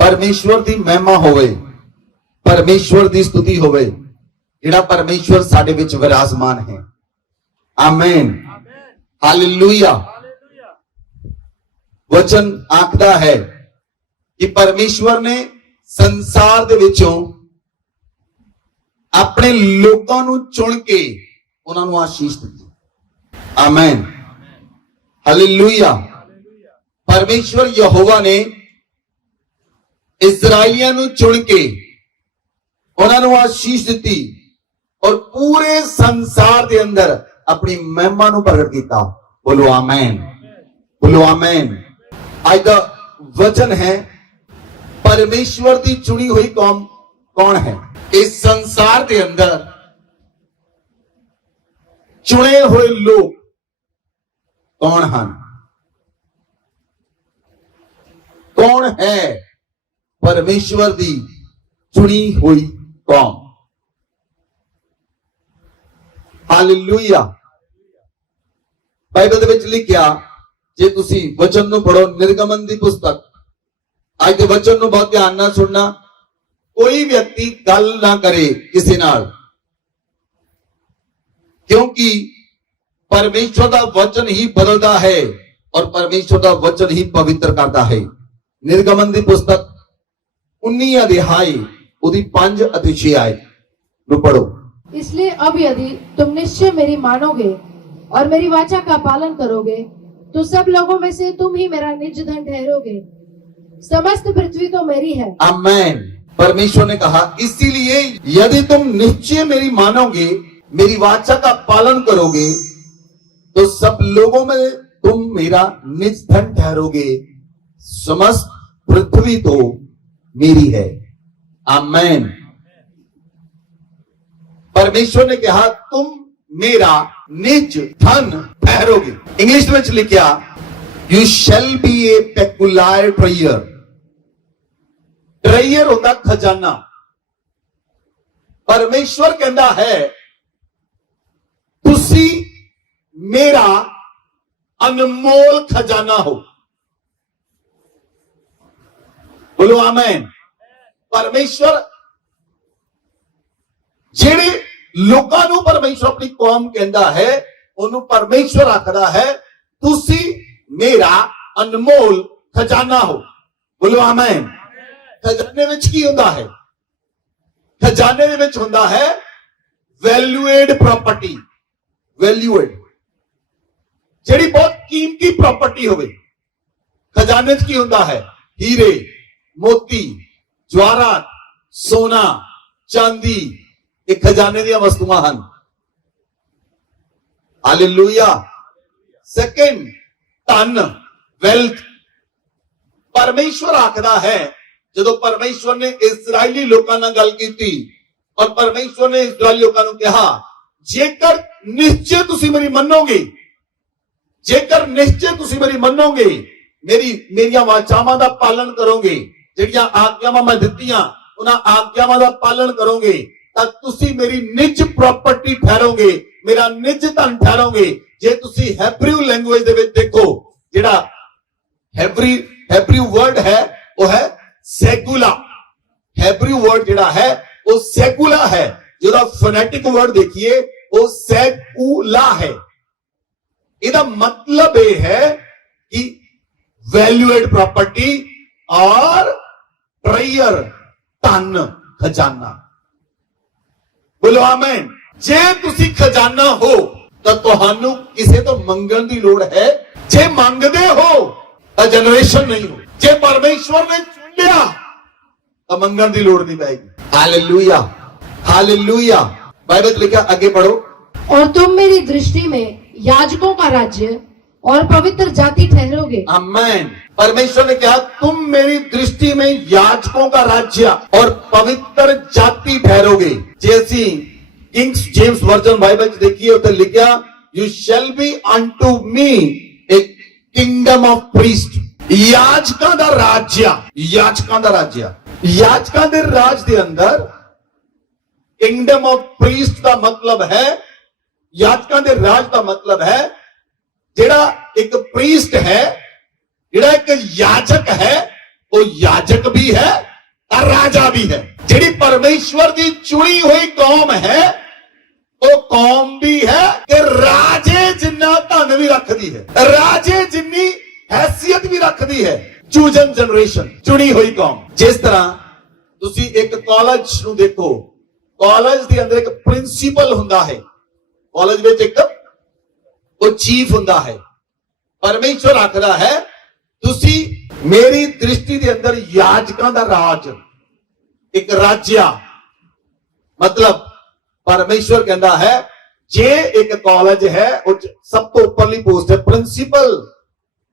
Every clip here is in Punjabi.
परमेश्वर की महिमा होवे, परमेश्वर की स्तुति होवे, जिहड़ा परमेश्वर साडे विच विराजमान है। आमीन, हालेलुया। वचन आखदा है कि परमेश्वर ने संसार दे विचों अपने लोकां नूं चुन के उन्हां नूं आशीष दित्ती। आमीन, हालेलुया। परमेश्वर यहोवा ने इजराइलियां नूं चुन के उन्हां नूं आशीष दित्ती और पूरे संसार के अंदर अपनी महिमा नूं प्रगट कीता। बोलो आमीन, बोलो आमीन। आज दा वचन है परमेश्वर की चुनी हुई कौम कौन है। इस संसार के अंदर चुने हुए लोग कौन हैं? कौन है परमेश्वर की चुनी हुई कौम? हालेलुया। बाइबल दे विच लिखिया, जे तुसी वचन नूं पढ़ो, निर्गमन दी पुस्तक, आज के वचन नूं बहुत ध्यान नाल सुनना। कोई व्यक्ति गल ना करे किसी नाल, क्योंकि परमेश्वर का वचन ही बदलता है और परमेश्वर का वचन ही पवित्र करता है। निर्गमन की पुस्तक 19 अध्याय उदी 5 अते 6 आयत नु पढ़ो। इसलिए अब यदि तुम निश्चय मेरी मानोगे और मेरी वाचा का पालन करोगे तो सब लोगों में से तुम ही मेरा निज धन ठहरोगे। समस्त पृथ्वी तो मेरी है। आमीन। परमेश्वर ने कहा, इसीलिए यदि तुम निश्चय मेरी मानोगे, मेरी वाचा का पालन करोगे, तो सब लोगों में तुम मेरा निज धन ठहरोगे। समस्त पृथ्वी तो मेरी है। आमीन। परमेश्वर ने कहा, तुम मेरा निज धन ठहरोगे। इंग्लिश में लिखा, you shall be a peculiar treasure. Treasure होता खजाना। परमेश्वर कहता है, तुसी मेरा अनमोल खजाना हो। बोलो आमीन। परमेश्वर जेड़े लोकां नूं परमेश्वर अपनी कौम कहता है, उन्होंने परमेश्वर आखदा है, तुसी मेरा अनमोल खजाना हो। बोलो आमीन। खजाने विच की हुंदा है? खजाने दे विच हुंदा है वैल्यूएड प्रॉपर्टी। वैल्यूएड जेड़ी बहुत कीमती प्रॉपर्टी होवे। खजाने च की हुंदा है? हीरे, मोती, जवाहरात, सोना, चांदी, ये खजाने दी वस्तुआं हन। हालेलुया। सेकंड, धन, वेल्थ। परमेश्वर आखदा है, जदों परमेश्वर ने इस्राएली लोकां नाल गल कीती और परमेश्वर ने इस्राएली लोकां नूं कहा, जेकर निश्चय तुसी मेरी मनोगे, जेकर निश्चय तुसी मेरी मनोगे, मेरियां वाचावां दा पालन करोगे, जिहड़ियां आज्ञावां मैं दित्तियां उन्हां आज्ञावां दा पालन करोगे, तां तुसी मेरी निज प्रॉपर्टी ठहरोगे, मेरा निज धन ठहरोगे। जे तुसी हैब्रू लैंग्वेज दे विच देखो, जिहड़ा हैब्रू वर्ड है वो है सेगुला। हैब्रू वर्ड जिहड़ा है वो सेगुला है। जिहदा फोनेटिक वर्ड देखिए वो सेगुला है। इसका मतलब यह है कि वैल्यूएड प्रॉपर्टी और ट्रेयर, धन, खजाना। बोलो आमीन। जे तुसी खजाना हो तो तुहानू किसे तो मंगन की लोड़ है। जे मंगदे हो तो जनरेशन नहीं हो। जे परमेश्वर ने चुन लिया तो मंगन की लोड़ नहीं पैगी। Hallelujah, hallelujah. बाइबल लिखा, आगे पढ़ो। और तुम मेरी दृष्टि में याजकों का राज्य और पवित्र जाति ठहरोगे। आमीन। परमेश्वर ने कहा, तुम मेरी दृष्टि में याजकों का राज्य और पवित्र जाति ठहरोगे। जैसी किंग्स जेम्स वर्जन बाइबल देखिए, तो लिखा, you shall B unto me A kingdom of priest. याजकां दा राज्य, याजकां दा राज्य, याजकां दे राज दे अंदर किंगडम ऑफ प्रीस्ट का मतलब है, याजकां दे राज का मतलब है, जेड़ा एक प्रीस्ट है, जेड़ा एक याजक है, वो याजक भी है और राजा भी है। जेड़ी परमेश्वर की चुनी हुई कौम है, वो कौम भी है कि राजे जिन्ना धन भी रखती है, राजे जिन्नी हैसियत भी रखती है। चूजन जनरेशन, चुनी हुई कौम। जिस तरह तुसी एक कॉलेज नूं देखो, कॉलेज दे अंदर एक प्रिंसीपल हुंदा है, कॉलेज विच एक वो चीफ हुंदा है। परमेश्वर आखदा है तुसी मेरी दृष्टि दे अंदर याजकां दा राज, एक राज्य, मतलब परमेश्वर कहता है जे एक कॉलेज है उस सब तो उपरली पोस्ट है प्रिंसीपल,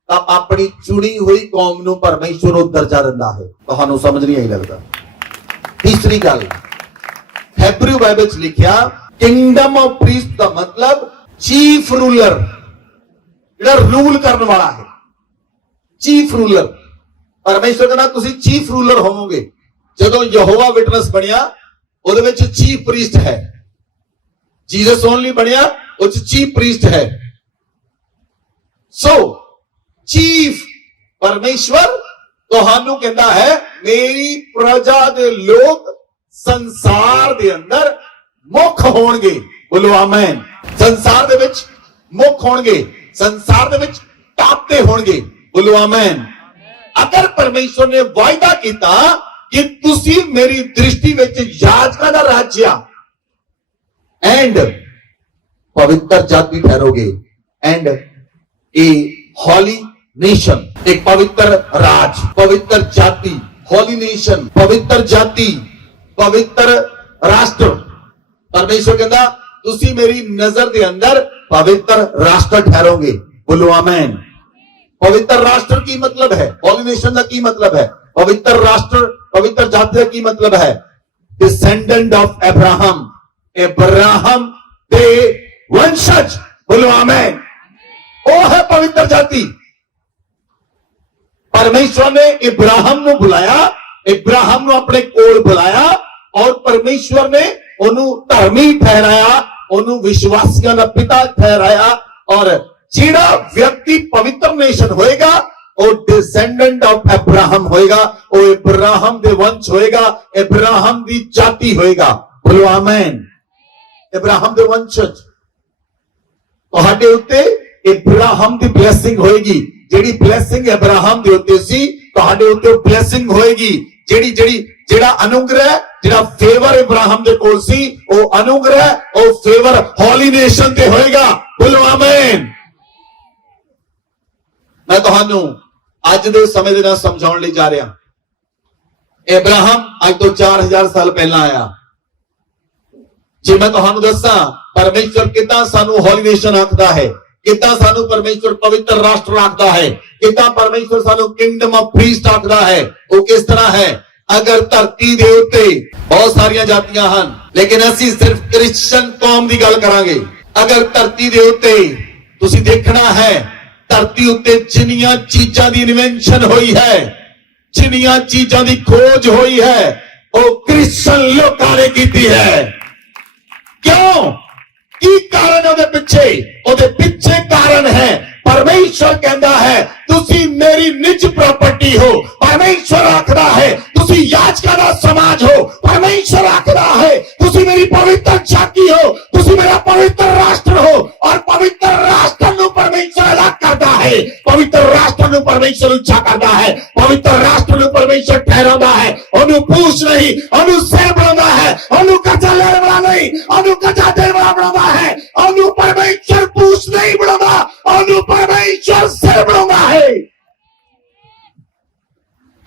ਤਾਂ ਆਪਣੀ ਚੁਣੀ ਹੋਈ ਕੌਮ ਨੂੰ ਪਰਮੇਸ਼ਵਰ ਉਹ ਦਰਜਾ ਦਿੰਦਾ ਹੈ। ਤੁਹਾਨੂੰ ਸਮਝ ਨਹੀਂ ਆਈ ਲੱਗਦਾ। ਤੀਸਰੀ ਗੱਲ, ਹੈਬਰੂ ਬਾਈਬਲ ਚ ਲਿਖਿਆ ਕਿੰਗਡਮ ਆਫ ਪ੍ਰੀਸਟ ਦਾ ਮਤਲਬ ਚੀਫ ਰੂਲਰ, ਜਿਹੜਾ ਰੂਲ ਕਰਨ ਵਾਲਾ ਹੈ, ਚੀਫ ਰੂਲਰ। ਪਰਮੇਸ਼ਵਰ ਕਹਿੰਦਾ ਤੁਸੀਂ ਚੀਫ ਰੂਲਰ ਹੋਵੋਗੇ। ਜਦੋਂ ਯਹੋਵਾ ਵਿਟਨੈਸ ਬਣਿਆ ਉਹਦੇ ਵਿੱਚ ਚੀਫ ਪ੍ਰੀਸਟ ਹੈ, ਜੀਸਸ ਓਨਲੀ ਬਣਿਆ ਉਹ ਚ ਚੀਫ ਪ੍ਰੀਸਟ ਹੈ। ਸੋ चीफ परमेश्वर तुहानू कहता है मेरी प्रजा दे लोग संसार दे अंदर मुख होणगे। बोलो आमीन। संसार दे विच मुख होणगे, संसार दे विच टापते होणगे। बोलो आमीन। अगर परमेश्वर ने वायदा किया कि तुसी मेरी दृष्टि विच याजकां दा राज्य एंड पवित्र जाति ठहरोगे, एंड ए हॉली नेशन, एक पवित्र राज, पवित्र जाति, हॉली नेशन, पवित्र जाति, पवित्र राष्ट्र। परमेश्वर कहता तुसी मेरी नजर दे अंदर पवित्र राष्ट्र ठहरोगे। बोलो आमीन। पवित्र राष्ट्र की मतलब है, हॉली नेशन का की मतलब है, पवित्र राष्ट्र, पवित्र जाति का की मतलब है डिसेंडेंट ऑफ अब्राहम, अब्राहम दे वंशज। बोलो आमीन। वो है पवित्र जाति। परमेश्वर ने इब्राहिम को बुलाया, इब्राहिम को अपने कोल बुलाया और परमेश्वर ने ओनू धर्मी ठहराया, ओनू विश्वासियों का पिता ठहराया। और जेड़ा व्यक्ति पवित्र नेशन होएगा वो डिसेंडेंट ऑफ अब्राहम होएगा, वो इब्राहिम दे वंश होएगा, इब्राहिम दी जाति होएगा। बोलो आमीन। इब्राहिम दे वंशज तुहाडे उत्ते इब्राहिम दी ब्लेसिंग होएगी। जेड़ी ब्लेसिंग अब्राहम दे उत्ते सी तुहाडे उत्ते ब्लेसिंग होएगी। जेड़ी जेड़ी जेड़ा अनुग्रह, जेड़ा फेवर इब्राहिम दे कोल सी, वो अनुग्रह और फेवर हॉली नेशन ते होएगा। बोलो आमीन। मैं तुहानू अज दे समय दे नाल समझाउण लई जा रहा। इब्राहिम अज तो 4000 साल पहला आया। जे मैं तुहानू दस्सां परमेश्वर किदां सानू हॉली नेशन आखदा है, कितना सानू परमेश्वर पवित्र राष्ट्र आखदा है, कितना परमेश्वर सानू किंगडम ऑफ प्रीस्ट आखदा है, वो किस तरह है। अगर धरती दे उत्ते बहुत सारियां जातियां हन, लेकिन असी सिर्फ क्रिश्चियन कौम दी गल करांगे। अगर धरती दे उत्ते तुसी देखना है, धरती उत्ते जिन्नियां चीजां दी इन्वेंशन हुई है, जिन्नियां चीजां दी खोज हुई है, वो क्रिश्चियन लोकां ने कीती है। क्यों? की कारण ਉਹਦੇ ਪਿੱਛੇ कारण है परमेश्वर कहता है तुसी मेरी निज प्रॉपर्टी हो। परमेश्वर आखदा है तुसी याजकां दा समाज हो। परमेश्वर आखदा है तुसी मेरी पवित्र जाति हो, तुसी मेरा पवित्र राष्ट्र हो। और पवित्र राष्ट्र नूं परमेश्वर अलग करता है, पवित्र राष्ट्र नूं परमेश्वर ऊंचा करता है, पवित्र राष्ट्र नूं परमेश्वर ठहरांदा है। ओनू पूछ नहीं, ओनू सिर बनांदा है, ओनू कर्जा लेण वाला नहीं, ओनू कर्जा देण वाला बनांदा है। ओनू परमेश्वर पूछ नहीं बनांदा, ओनू परमेश्वर सिर बनांदा है।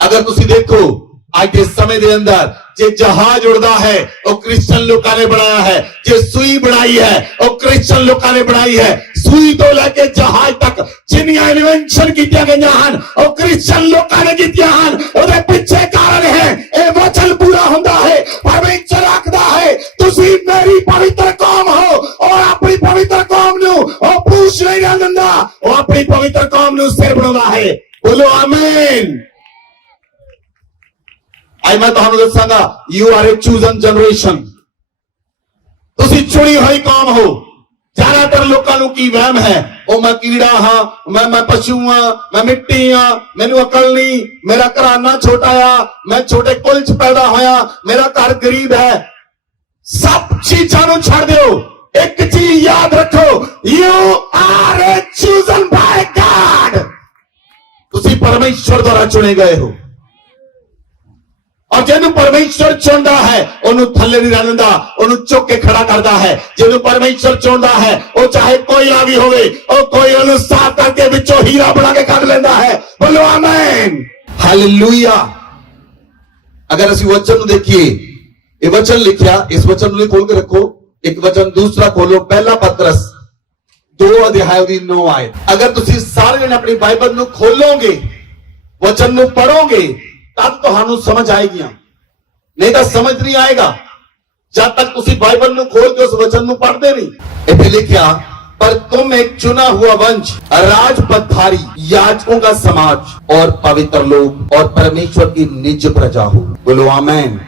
अगर तुसी देखो आज के समय के अंदर जे जहाज उड़ता है वो क्रिश्चियन लोगों ने बनाया है, जे सुई बनाई है वो क्रिश्चियन लोगों ने बनाई है। सुई तो लेके जहाज तक जिन्नियां इन्वेंशन कीतियां गईयां हन वो क्रिश्चियन लोगों ने कीतियां हन। उहदे पिछे कारण है ये वचन पूरा हुंदा है। परमेश्वर आखदा है तुसी मेरी पवित्र कौम हो और अपनी पवित्र कौम नूं ओ पूछ नहीं रहन दिंदा, वो अपनी पवित्र कौम नूं सिर बनाउंदा है। बोलो आमीन। आज मैं तुहानू दसांगा you are a chosen generation. चुनी हुई कौम हो। ज्यादातर लोगों ਨੂੰ ਕੀ ਵਹਿਮ ਹੈ, ਉਹ ਮੈਂ ਕੀੜਾ ਹਾਂ, ਮੈਂ ਪਸ਼ੂ ਹਾਂ, ਮੈਂ ਮਿੱਟੀ ਹਾਂ, ਮੈਨੂੰ ਅਕਲ ਨਹੀਂ, ਮੇਰਾ ਘਰਾਨਾ ਛੋਟਾ ਆ, ਮੈਂ ਛੋਟੇ ਕੁਲ ਚ ਪੈਦਾ ਹੋਇਆ, ਮੇਰਾ ਘਰ ਗਰੀਬ ਹੈ। ਸਭ ਚੀਜ਼ਾਂ ਨੂੰ ਛੱਡ ਦਿਓ, ਇੱਕ ਚੀਜ਼ ਯਾਦ ਰੱਖੋ, you are a chosen by God. ਤੁਸੀਂ ਪਰਮੇਸ਼ਵਰ ਦੁਆਰਾ ਚੁਣੇ ਗਏ ਹੋ। और जिन्हों परमेश्वर चुनता है उन्होंने थले नहीं रहने देता, उन्होंने चुक के खड़ा करता है। जिन्हों परमेश्वर चुनता है वो चाहे कोई आ भी होवे, और कोई उन्हें साफ करके विचों हीरा बना के काट लेता है। बोलो आमीन, हालेलुया। अगर असि वचन को देखिए, ये वचन लिखा, इस वचन को खोल के रखो, एक वचन दूसरा खोलो, पहला पत्रस 2 अध्याय की 9 आयत। अगर तुसी सारे जने अपनी बाइबल को खोलोगे, वचन को पढ़ोगे, तब तो समझ आएगी, नहीं तो समझ नहीं आएगा जब तक तुसी बाइबल ਨੂੰ खोल के उस वचन ਨੂੰ पढ़ते नहीं। इतने लिखा, पर तुम एक चुना हुआ वंश, राजपदधारी, याजकों का समाज और पवित्र लोग और परमेश्वर की निज प्रजा हो। बोलो आमीन।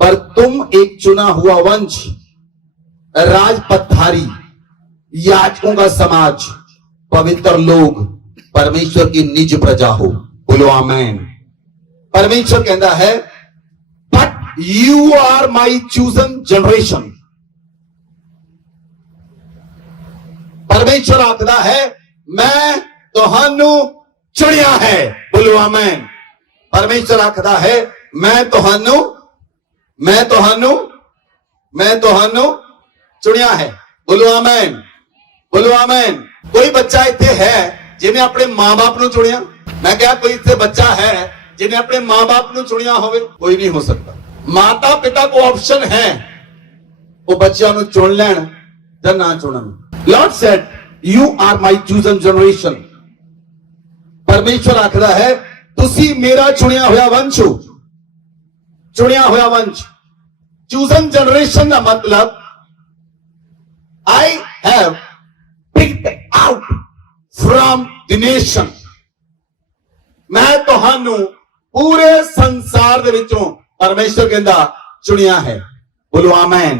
पर तुम एक चुना हुआ वंश, राजपदधारी, याजकों का समाज, पवित्र लोग, परमेश्वर की निज प्रजा हो। बोलो आमीन। परमेश्वर कहता है, but you are my chosen generation. परमेश्वर आखदा है, मैं तुहानू चुनिया है। बोलो आमीन। परमेश्वर आखदा है, मैं तुहानू चुनिया है। बोलो आमीन, बोलो आमीन। कोई बच्चा इत्थे है जिन्हें अपने मां बाप नू चुनिया? मैं क्या कोई इत्थे बच्चा है जिन्हें अपने मां बाप को चुनिया होवे? कोई नहीं हो सकता। माता पिता को ऑप्शन है, वो बच्चों को चुन लैन या ना चुनन। Lord said, you are my chosen generation. परमेश्वर आखदा है, तुसी मेरा चुनिया हुआ वंश हो। चुनिया हुआ वंश, चूजन जनरेशन का मतलब, I have picked out from the nation. मैं तुहानू पूरे संसार दे विचों परमेश्वर कहंदा चुनिया है। बोलो आमीन,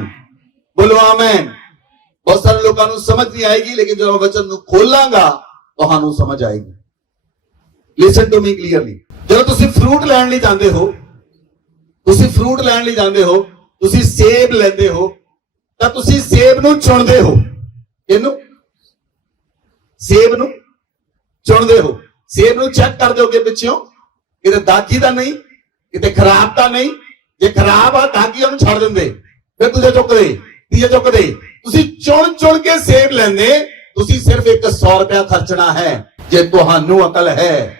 बोलो आमीन। बहुत सारे लोगों को समझ नहीं आएगी, लेकिन जब वचन खोलांगा तो समझ आएगी। Listen to me clearly. जब तुसी फ्रूट लैण लई जांदे हो, तुसी फ्रूट लैण लई जांदे हो, तुसी सेब लेंदे हो, तां तुसी सेब नूं चुनदे हो। इहनूं सेब नूं चुनदे हो। सेब नूं चेक कर दोगे पिछों, किते दागी दा नहीं, किते खराब दा नहीं। जे खराब आ दागी ਉਹਨੂੰ ਛੱਡ ਦਿੰਦੇ, ਫਿਰ ਦੂਜੇ ਚੁੱਕਦੇ, ਤੀਜੇ ਚੁੱਕਦੇ। ਤੁਸੀਂ ਚੁਣ ਚੁਣ ਕੇ ਸੇਬ ਲੈਂਦੇ। ਤੁਸੀਂ ਸਿਰਫ 100 ਰੁਪਇਆ ਖਰਚਣਾ ਹੈ। ਜੇ ਤੁਹਾਨੂੰ ਅਕਲ ਹੈ,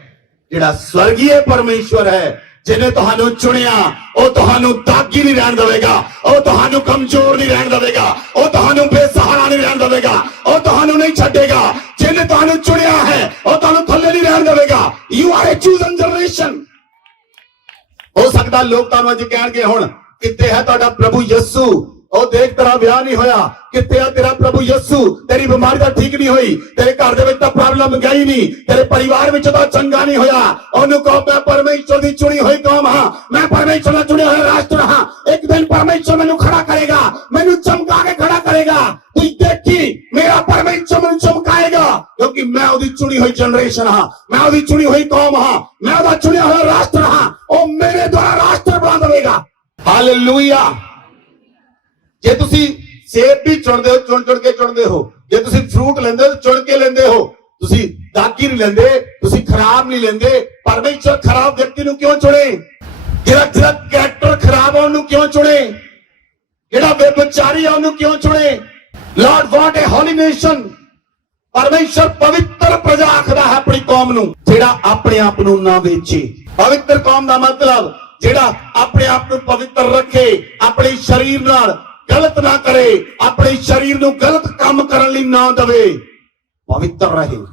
ਜਿਹੜਾ ਸਵਰਗੀय ਪਰਮੇਸ਼ਵਰ ਹੈ, ਜਿਹਨੇ ਤੁਹਾਨੂੰ ਚੁਣਿਆ, ਉਹ ਤੁਹਾਨੂੰ ਦਾਗੀ ਨਹੀਂ ਰਹਿਣ ਦੇਵੇਗਾ, ਉਹ ਤੁਹਾਨੂੰ ਕਮਜ਼ੋਰ ਨਹੀਂ ਰਹਿਣ ਦੇਵੇਗਾ, ਉਹ ਤੁਹਾਨੂੰ ਬੇਸਹਾਰਾ ਨਹੀਂ ਰਹਿਣ ਦੇਵੇਗਾ, ਉਹ ਤੁਹਾਨੂੰ ਨਹੀਂ ਛੱਡੇਗਾ। ਜਿਹਨੇ ਤੁਹਾਨੂੰ ਚੁਣਿਆ ਹੈ, ਉਹ ਤੁਹਾਨੂੰ ਥੱਲੇ ਨਹੀਂ ਰਹਿਣ ਦੇਵੇਗਾ। You are a chosen generation. ਹੋ ਸਕਦਾ ਲੋਕ ਤੁਹਾਨੂੰ ਅੱਜ ਕਹਿਣਗੇ, ਹੁਣ ਕਿੱਥੇ ਹੈ ਤੁਹਾਡਾ ਪ੍ਰਭੂ ਯਿਸੂ? ਉਹ ਦੇਖ, ਤੇਰਾ ਵਿਆਹ ਨਹੀਂ ਹੋਇਆ, ਕਿੱਥੇ ਆ ਤੇਰਾ ਪ੍ਰਭੂ ਯਿਸੂ? ਤੇਰੀ ਬਿਮਾਰੀ ਤਾਂ ਠੀਕ ਨਹੀਂ ਹੋਈ, ਤੇਰੇ ਘਰ ਦੇ ਵਿੱਚ ਤਾਂ ਪ੍ਰੋਬਲਮ ਗਈ ਨਹੀਂ, ਤੇਰੇ ਪਰਿਵਾਰ ਵਿੱਚ ਤਾਂ ਚੰਗਾ ਨਹੀਂ ਹੋਇਆ। ਉਹਨੂੰ ਕਹੋ, ਮੈਂ ਪਰਮੇਸ਼ਵਰ ਦੀ ਚੁਣੀ ਹੋਈ ਕੌਮ ਹਾਂ, ਮੈਂ ਪਰਮੇਸ਼ਵਰ ਦਾ ਚੁਣਿਆ ਹੋਇਆ ਰਾਸ਼ਟਰ ਹਾਂ। ਇੱਕ ਦਿਨ ਪਰਮੇਸ਼ਵਰ ਮੈਨੂੰ ਖੜਾ ਕਰੇਗਾ, ਮੈਨੂੰ ਚਮਕਾ ਕੇ ਖੜਾ ਕਰੇਗਾ। ਤੂੰ ਦੇਖੀ, ਮੇਰਾ ਪਰਮੇਸ਼ਵਰ ਮੈਨੂੰ ਚਮਕਾਏਗਾ, ਕਿਉਂਕਿ ਮੈਂ ਉਹਦੀ ਚੁਣੀ ਹੋਈ ਜਨਰੇਸ਼ਨ ਹਾਂ, ਮੈਂ ਉਹਦੀ ਚੁਣੀ ਹੋਈ ਕੌਮ ਹਾਂ, ਮੈਂ ਉਹਦਾ ਚੁਣਿਆ ਹੋਇਆ ਰਾਸ਼ਟਰ ਹਾਂ। ਉਹ ਮੇਰੇ ਦੁਆਰਾ ਰਾਸ਼ਟਰ ਬਣਾ ਦੇਵੇਗਾ। ਹਾਲੇਲੂਇਆ। ਜੇ ਤੁਸੀਂ ਸੇਬ ਵੀ ਚੁਣਦੇ ਹੋ, ਚੁਣ ਚੁਣ ਕੇ ਚੁਣਦੇ ਹੋ। ਜੇ ਤੁਸੀਂ ਫਰੂਟ ਲੈਂਦੇ ਹੋ, ਚੁਣ ਕੇ ਲੈਂਦੇ ਹੋ। ਤੁਸੀਂ ਦਾਗੀ ਨਹੀਂ ਲੈਂਦੇ, ਤੁਸੀਂ ਖਰਾਬ ਨਹੀਂ ਲੈਂਦੇ। ਪਰਮੇਸ਼ਵਰ ਖਰਾਬ ਵਿਅਕਤੀ ਨੂੰ ਕਿਉਂ ਚੁਣੇ? ਜਿਹੜਾ ਕੈਰੈਕਟਰ ਖਰਾਬ ਹੈ ਉਹਨੂੰ ਕਿਉਂ ਚੁਣੇ? ਜਿਹੜਾ ਬੇਵਿਚਾਰੀ ਹੈ ਉਹਨੂੰ ਕਿਉਂ ਚੁਣੇ? Lord want a holy nation. परमेश्वर पवित्र प्रजा आखदा है अपनी कौम नूं, जेड़ा अपने आप नूं ना बेचे। पवित्र कौम दा मतलब जेड़ा अपने आप नूं पवित्र रखे, अपने शरीर नाल गलत ना करे, अपने शरीर नूं गलत काम करन लई ना देवे, पवित्र रहे।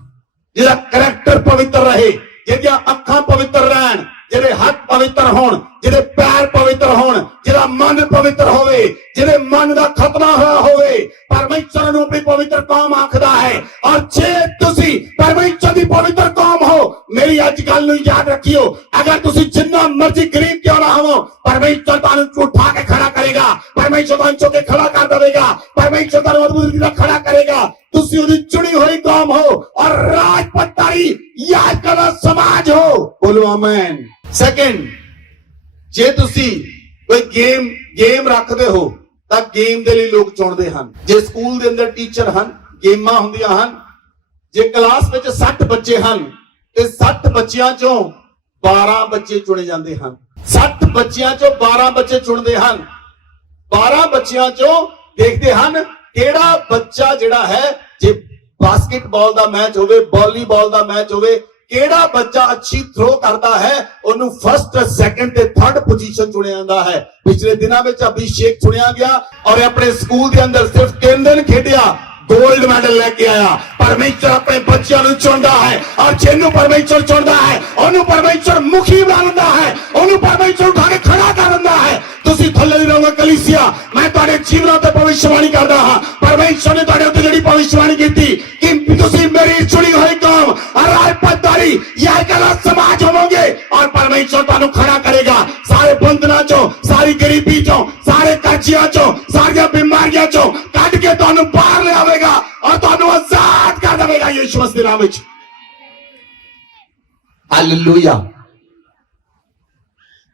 जेड़ा करैक्टर पवित्र रहे, जेदियां अखां पवित्र रहन, जेदे हाथ पवित्र होण, जेदे पैर पवित्र होण, जेदा मन पवित्र होवे, जेदे मन दा खतना होया होवे। परमेश्वर नूं अपनी पवित्र कौम आखदा है। और जे तुसी परमेश्वर दी पवित्र कौम हो, मेरी अज गल नूं याद रखियो, अगर तुसी जिन्ना मर्जी गरीब क्यों ना हो, परमेश्वर तुहानूं उठा के खड़ा करेगा, परमेश्वर तुहानूं चुक के खड़ा कर देगा, परमेश्वर तुहानूं अद्भुत रीति नाल खड़ा करेगा। तुसी उहदी चुनी हुई कौम हो और राजपत्तारी याजकां दा समाज हो। बोलो आमीन। सेकंड, जे तुसी कोई गेम रखदे हो ਤਾਂ ਗੇਮ ਦੇ ਲਈ ਲੋਕ ਚੁਣਦੇ ਹਨ। ਜੇ ਸਕੂਲ ਦੇ ਅੰਦਰ ਟੀਚਰ ਹਨ, ਗੇਮਾਂ ਹੁੰਦੀਆਂ ਹਨ, ਜੇ ਕਲਾਸ ਵਿੱਚ 60 ਬੱਚੇ ਹਨ ਤੇ 60 ਬੱਚਿਆਂ ਚੋਂ 12 ਬੱਚੇ ਚੁਣੇ ਜਾਂਦੇ ਹਨ। 60 ਬੱਚਿਆਂ ਚੋਂ 12 ਬੱਚੇ ਚੁਣਦੇ ਹਨ। 12 ਬੱਚਿਆਂ ਚੋਂ ਦੇਖਦੇ ਹਨ ਕਿਹੜਾ ਬੱਚਾ ਜਿਹੜਾ ਹੈ, ਜੇ ਬਾਸਕਟਬਾਲ ਦਾ ਮੈਚ ਹੋਵੇ, ਵਾਲੀਬਾਲ ਦਾ ਮੈਚ ਹੋਵੇ, ਕਿਹੜਾ ਬੱਚਾ ਅੱਛੀ ਥਰੋ ਕਰਦਾ ਹੈ, ਉਹਨੂੰ ਫਸਟ, ਸੈਕੰਡ ਤੇ ਥਰਡ ਪੋਜੀਸ਼ਨ ਚੁਣਿਆ ਜਾਂਦਾ ਹੈ। ਪਿਛਲੇ ਦਿਨਾਂ ਵਿੱਚ ਅਭਿਸ਼ੇਕ ਚੁਣਿਆ ਗਿਆ ਔਰ ਆਪਣੇ ਸਕੂਲ ਦੇ ਅੰਦਰ ਸਿਰਫ 3 ਦਿਨ ਖੇਡਿਆ, गोल्ड मेडल लेके आया। परमेश्वर अपने बच्चों को चुनता है और जिन्हों परमेश्वर चुनता है उन्होंने परमेश्वर मुखी बना लेता है, उन्होंने परमेश्वर उठा के खड़ा कर देता है। तुसी थल्ले नहीं रहोगे कलीसिया, मैं तुहाडे जीवनां ते भविष्यवाणी करदा हां। परमेश्वर ने तुहाडे उत्ते जिहड़ी भविष्यवाणी कीती कि तुसी मेरी चुनी हुई कौम और राजपत्तारी याजकां दा समाज होवोगे और परमेश्वर तुहानूं खड़ा करेगा। सारे बंधनां चों, सारी गरीबी चों, सारे कर्जियां चों, सारियां बीमारियां चों कढ के तुहानूं बाहर लियावेगा और तुहानूं आजाद कर देवेगा यीशु मसीह दे नाम विच। हालेलुया।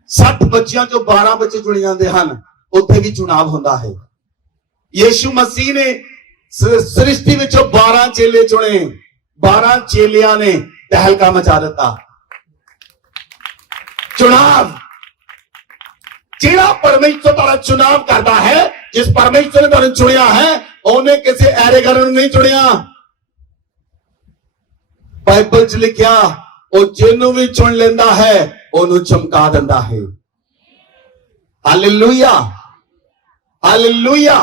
60 ਬੱਚਿਆਂ ਚੋਂ 12 ਬੱਚੇ ਚੁਣੇ ਜਾਂਦੇ ਹਨ। ਉੱਥੇ ਵੀ ਚੁਣਾਵ ਹੁੰਦਾ ਹੈ। ਯੀਸ਼ੂ ਮਸੀਹ ਨੇ ਸ੍ਰਿਸ਼ਟੀ ਵਿੱਚੋਂ 12 ਚੇਲੇ ਚੁਣੇ। 12 ਚੇਲਿਆਂ ਨੇ ਤਹਿਲਕਾ ਮਚਾ ਦਿੱਤਾ। ਚੁਣਾਵ, ਜਿਹੜਾ ਪਰਮੇਸ਼ਰ ਤੁਹਾਡਾ ਚੁਣਾਵ ਕਰਦਾ ਹੈ, ਜਿਸ ਪਰਮੇਸ਼ਰ ਨੇ ਤੁਹਾਨੂੰ ਚੁਣਿਆ ਹੈ, ਉਹਨੇ ਕਿਸੇ ਐਰੇ ਗਰ ਨੂੰ ਨਹੀਂ ਚੁਣਿਆ। ਬਾਈਬਲ 'ਚ ਲਿਖਿਆ, ਉਹ ਜਿਹਨੂੰ ਵੀ ਚੁਣ ਲੈਂਦਾ ਹੈ ਉਹਨੂੰ ਚਮਕਾ ਦਿੰਦਾ ਹੈ। Hallelujah, hallelujah.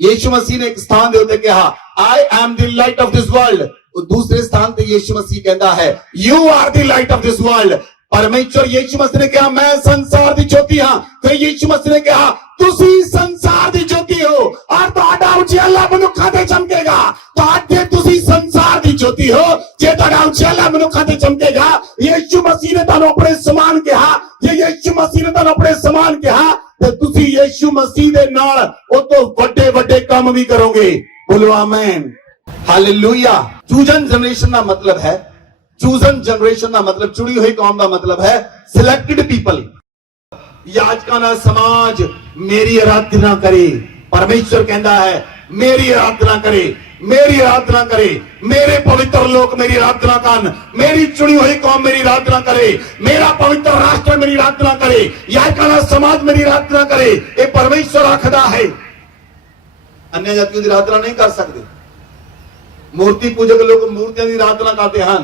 ਯੀਸ਼ੂ ਮਸੀਹ ਨੇ ਇੱਕ ਸਥਾਨ ਦੇ ਉੱਤੇ ਕਿਹਾ, I am the light of this world। ਦੂਸਰੇ ਸਥਾਨ ਤੇ ਯੀਸ਼ੂ ਮਸੀਹ ਕਹਿੰਦਾ ਹੈ, You are the light of this world। परमेश्वर यीशु मसीह ने कहा, मैं संसार दी ज्योति हां। फिर यीशु मसीह ने कहा, तुसी संसार दी ज्योति हो और तुहाडा उजियाला मनुक्खां ते चमकेगा। तुहाडे तुसी संसार दी ज्योति हो, जे तुहाडा उजियाला मनुक्खां ते चमकेगा। यीशु मसीह ने तुहानूं अपने समान कहा। जे यीशु मसीह ने तुहानूं अपने समान कहा ते तुसी यीशु मसीह दे नाल ओ तो वड्डे वड्डे काम भी करोगे। बोलो आमीन, हालेलुया। चूजन जनरेशन का मतलब है, चूजन जनरेशन का मतलब, चुनी हुई कौम का मतलब है सिलेक्टेड पीपल। याजकां दा समाज मेरी आराधना करे। परमेश्वर कहता है, मेरी आराधना करे, मेरी आराधना करे। मेरे पवित्र लोग मेरी आराधना करन, मेरी चुनी हुई कौम मेरी आराधना करे, मेरा पवित्र राष्ट्र मेरी आराधना करे, याजकां दा समाज मेरी आराधना करे। ये परमेश्वर आखदा है। अन्य जातियों की आराधना नहीं कर सकते। मूर्ति पूजक लोग मूर्तियां की आराधना करते हैं।